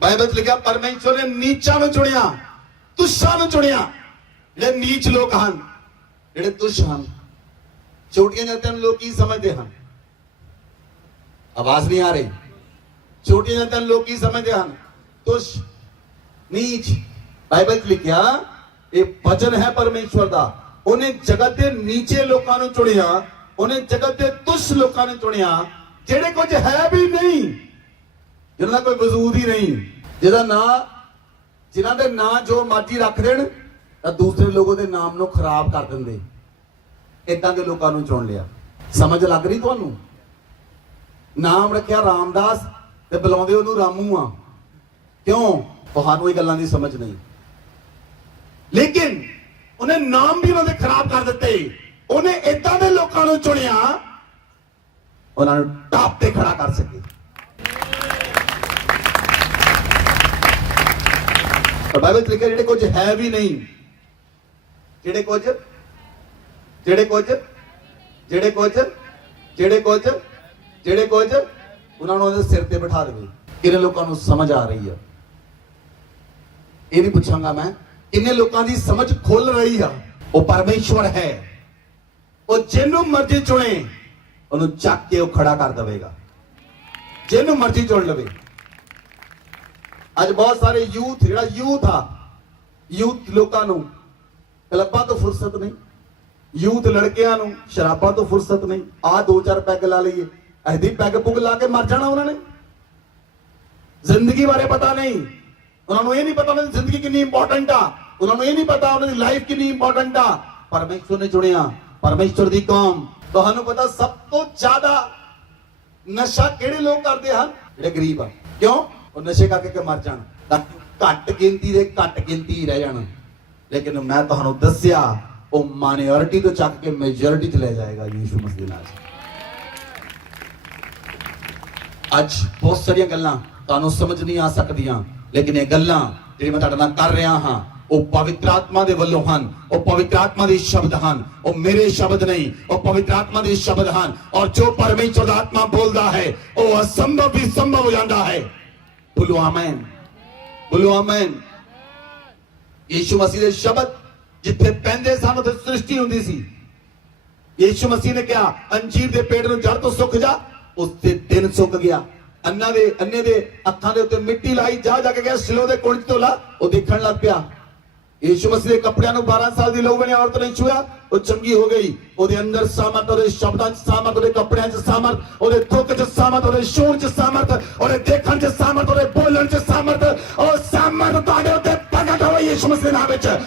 बाइबल 'ਚ ਲਿਖਿਆ ਪਰਮੇਸ਼ਵਰ ਨੇ ਨੀਚਾਂ ਨੂੰ ਚੁਣਿਆ, ਤੁੱਛਾਂ ਨੂੰ ਚੁਣਿਆ। ਜਿਹੜੇ ਨੀਚ ਲੋਕ ਹਨ, ਜਿਹੜੇ ਤੁੱਛ ਹਨ, ਛੋਟੀਆਂ ਜਾਤਾਂ ਨੂੰ ਲੋਕ ਕੀ ਸਮਝਦੇ ਹਨ? ਆਵਾਜ਼ ਨਹੀਂ ਆ ਰਹੀ। ਛੋਟੀਆਂ ਜਾਤਾਂ ਨੂੰ ਲੋਕ ਕੀ ਸਮਝਦੇ ਹਨ? ਤੁੱਛ, ਨੀਚ। ਬਾਈਬਲ 'ਚ ਲਿਖਿਆ ਇਹ ਵਚਨ ਹੈ ਪਰਮੇਸ਼ਵਰ ਦਾ। ਉਹਨੇ ਜਗਤ ਦੇ ਨੀਚੇ ਲੋਕਾਂ ਨੂੰ ਚੁਣਿਆ, ਉਹਨੇ ਜਗਤ ਦੇ ਤੁੱਛ ਲੋਕਾਂ ਨੂੰ ਚੁਣਿਆ, ਜਿਹੜੇ ਕੁਝ ਹੈ ਵੀ ਨਹੀਂ, ਜਿਹਨਾਂ ਦਾ ਕੋਈ ਵਜੂਦ ਹੀ ਨਹੀਂ, ਜਿਨ੍ਹਾਂ ਦੇ ਨਾਂ ਜੋ ਮਰਜ਼ੀ ਰੱਖ ਦੇਣ ਤਾਂ ਦੂਸਰੇ ਲੋਕਾਂ ਦੇ ਨਾਮ ਨੂੰ ਖਰਾਬ ਕਰ ਦਿੰਦੇ। ਇਦਾਂ ਦੇ ਲੋਕਾਂ ਨੂੰ ਚੁਣ ਲਿਆ। ਸਮਝ ਲੱਗ ਰਹੀ ਤੁਹਾਨੂੰ? ਨਾਮ ਰੱਖਿਆ ਰਾਮਦਾਸ ਤੇ ਬੁਲਾਉਂਦੇ ਉਹਨੂੰ ਰਾਮੂ ਆ। ਕਿਉਂ? ਤੁਹਾਨੂੰ ਇਹ ਗੱਲਾਂ ਦੀ ਸਮਝ ਨਹੀਂ। ਲੇਕਿਨ ਉਹਨੇ ਨਾਮ ਵੀ ਉਹਦੇ ਖਰਾਬ ਕਰ ਦਿੱਤੇ। ਉਹਨੇ ਇਦਾਂ ਦੇ ਲੋਕਾਂ ਨੂੰ ਚੁਣਿਆ ਉਹਨਾਂ ਨੂੰ ਟਾਪ ਤੇ ਖੜਾ ਕਰ ਸਕੇ। ਪਰ ਬਾਈਬਲ 'ਚ ਲਿਖਿਆ ਜਿਹੜੇ ਕੁਝ ਹੈ ਵੀ ਨਹੀਂ, ਜਿਹੜੇ ਕੁਝ ਉਹਨਾਂ ਨੂੰ ਉਹਦੇ ਸਿਰ ਤੇ ਬਿਠਾ ਦੇਵੇ। ਕਿੰਨੇ ਲੋਕਾਂ ਨੂੰ ਸਮਝ ਆ ਰਹੀ ਆ? ਇਹ ਨਹੀਂ ਪੁੱਛਾਂਗਾ ਮੈਂ, ਕਿੰਨੇ ਲੋਕਾਂ ਦੀ ਸਮਝ ਖੁੱਲ ਰਹੀ ਆ? ਉਹ ਪਰਮੇਸ਼ਵਰ ਹੈ। ਉਹ ਜਿਹਨੂੰ ਮਰਜ਼ੀ ਚੁਣੇ ਉਹਨੂੰ ਚੱਕ ਕੇ ਉਹ ਖੜਾ ਕਰ ਦੇਵੇਗਾ। ਜਿਹਨੂੰ ਮਰਜ਼ੀ ਚੁਣ ਲਵੇ। ਅੱਜ ਬਹੁਤ ਸਾਰੇ ਯੂਥ ਲੋਕਾਂ ਨੂੰ ਕਲੱਬਾਂ ਤੋਂ ਫੁਰਸਤ ਨਹੀਂ, ਯੂਥ ਲੜਕਿਆਂ ਨੂੰ ਸ਼ਰਾਬਾਂ ਤੋਂ ਫੁਰਸਤ ਨਹੀਂ। ਆਹ 2-4 ਪੈਗ ਲਾ ਲਈਏ, ਐਦੀ ਪੈਗ ਪੁਗ ਲਾ ਕੇ ਮਰ ਜਾਣਾ ਉਹਨਾਂ ਨੇ। ਜ਼ਿੰਦਗੀ ਬਾਰੇ ਪਤਾ ਨਹੀਂ ਉਹਨਾਂ ਨੂੰ। ਇਹ ਨਹੀਂ ਪਤਾ ਉਹਨਾਂ ਦੀ ਜ਼ਿੰਦਗੀ ਕਿੰਨੀ ਇੰਪੋਰਟੈਂਟ ਆ। ਉਹਨਾਂ ਨੂੰ ਇਹ ਨਹੀਂ ਪਤਾ ਉਹਨਾਂ ਦੀ ਲਾਈਫ ਕਿੰਨੀ ਇੰਪੋਰਟੈਂਟ ਆ। ਪਰਮੇਸ਼ਵਰ ਨੇ ਚੁਣਿਆ, ਪਰਮੇਸ਼ਵਰ ਦੀ ਕੌਮ। ਤੁਹਾਨੂੰ ਪਤਾ ਸਭ ਤੋਂ ਜ਼ਿਆਦਾ ਨਸ਼ਾ ਕਿਹੜੇ ਲੋਕ ਕਰਦੇ ਹਨ? ਜਿਹੜੇ ਗਰੀਬ ਆ। ਕਿਉਂ? ਉਹ ਨਸ਼ੇ ਕਰਕੇ ਕਿ ਮਰ ਜਾਣ, ਤਾਂ ਘੱਟ ਗਿਣਤੀ ਦੇ ਘੱਟ ਗਿਣਤੀ ਰਹਿ ਜਾਣ। ਲੇਕਿਨ ਮੈਂ ਤੁਹਾਨੂੰ ਦੱਸਿਆ ਉਹ ਮਾਈਨੋਰਿਟੀ ਤੋਂ ਚੱਕ ਕੇ ਮੈਜੋਰਿਟੀ 'ਚ ਲੈ ਜਾਏਗਾ ਯੀਸ਼ੂ ਮਸੀਹ ਦੇ ਨਾਲ। ਅੱਜ ਬਹੁਤ ਸਾਰੀਆਂ ਗੱਲਾਂ ਤੁਹਾਨੂੰ ਸਮਝ ਨਹੀਂ ਆ ਸਕਦੀਆਂ, ਲੇਕਿਨ ਇਹ ਗੱਲਾਂ ਜਿਹੜੀ ਮੈਂ ਤੁਹਾਡੇ ਨਾਲ ਕਰ ਰਿਹਾ ਹਾਂ ਉਹ ਪਵਿੱਤਰ ਆਤਮਾ ਦੇ ਵੱਲੋਂ ਹਨ। ਉਹ ਪਵਿੱਤਰ ਆਤਮਾ ਦੇ ਸ਼ਬਦ ਹਨ, ਉਹ ਮੇਰੇ ਸ਼ਬਦ ਨਹੀਂ, ਉਹ ਪਵਿੱਤਰ ਆਤਮਾ ਦੇ ਸ਼ਬਦ ਹਨ। ਔਰ ਜੋ ਪਰਮੇਸ਼ਰ ਦਾ ਆਤਮਾ ਬੋਲਦਾ ਹੈ ਉਹ ਅਸੰਭਵ ਵੀ ਸੰਭਵ ਹੋ ਜਾਂਦਾ ਹੈ। ਬੋਲੋ ਆਮੇਨ, ਬੋਲੋ ਆਮੇਨ। ਯੀਸ਼ੂ ਮਸੀਹ ਦੇ ਸ਼ਬਦ ਜਿੱਥੇ ਪੈਂਦੇ ਸਨ ਉੱਥੇ ਸ੍ਰਿਸ਼ਟੀ ਹੁੰਦੀ ਸੀ। ਯੀਸ਼ੂ ਮਸੀਹ ਨੇ ਕਿਹਾ ਅੰਜੀਰ ਦੇ ਪੇੜ ਨੂੰ ਜੜ ਤੋਂ ਸੁੱਕ ਜਾ, ਉਸ ਤੇ ਦਿਨ ਸੁੱਕ ਗਿਆ। ਅੰਨੇ ਦੇ ਅੱਖਾਂ ਦੇ ਉੱਤੇ ਮਿੱਟੀ ਲਾਈ, ਜਾ ਕੇ ਗਿਆ ਸਿਲੋ ਦੇ ਕੁੰਡ ਤੋਂ ਲਾ, ਉਹ ਦੇਖਣ ਲੱਗ ਪਿਆ। ਯੀਸ਼ੂ ਮਸੀਹ ਦੇ ਕੱਪੜਿਆਂ ਨੂੰ 12 ਸਾਲ ਦੀ ਲਹੂ ਬਣੀ ਔਰਤ ਨੇ ਛੂਇਆ, ਉਹ ਚੰਗੀ ਹੋ ਗਈ। ਉਹਦੇ ਅੰਦਰ ਸਾਮਰਥ, ਉਹਦੇ ਸ਼ਬਦਾਂ 'ਚ ਸਾਮਰਥ, ਉਹਦੇ ਕੱਪੜਿਆਂ 'ਚ ਸਾਮਰਥ, ਉਹਦੇ ਥੁੱਕ 'ਚ ਸਾਮਰਥ, ਉਹਦੇ ਛੂਹਣ 'ਚ ਸਾਮਰਥ, ਉਹਦੇ ਦੇਖਣ 'ਚ ਸਾਮਰਥ, ਉਹਦੇ ਬੋਲਣ 'ਚ ਸਾਮਰਥ। ਉਹ ਸਾਮਰਥ ਤੁਹਾਡੇ ਉੱਤੇ ਪ੍ਰਗਟ ਹੋਵੇ ਯੀਸ਼ੂ ਮਸੀਹ ਦੇ ਨਾਮ ਵਿੱਚ।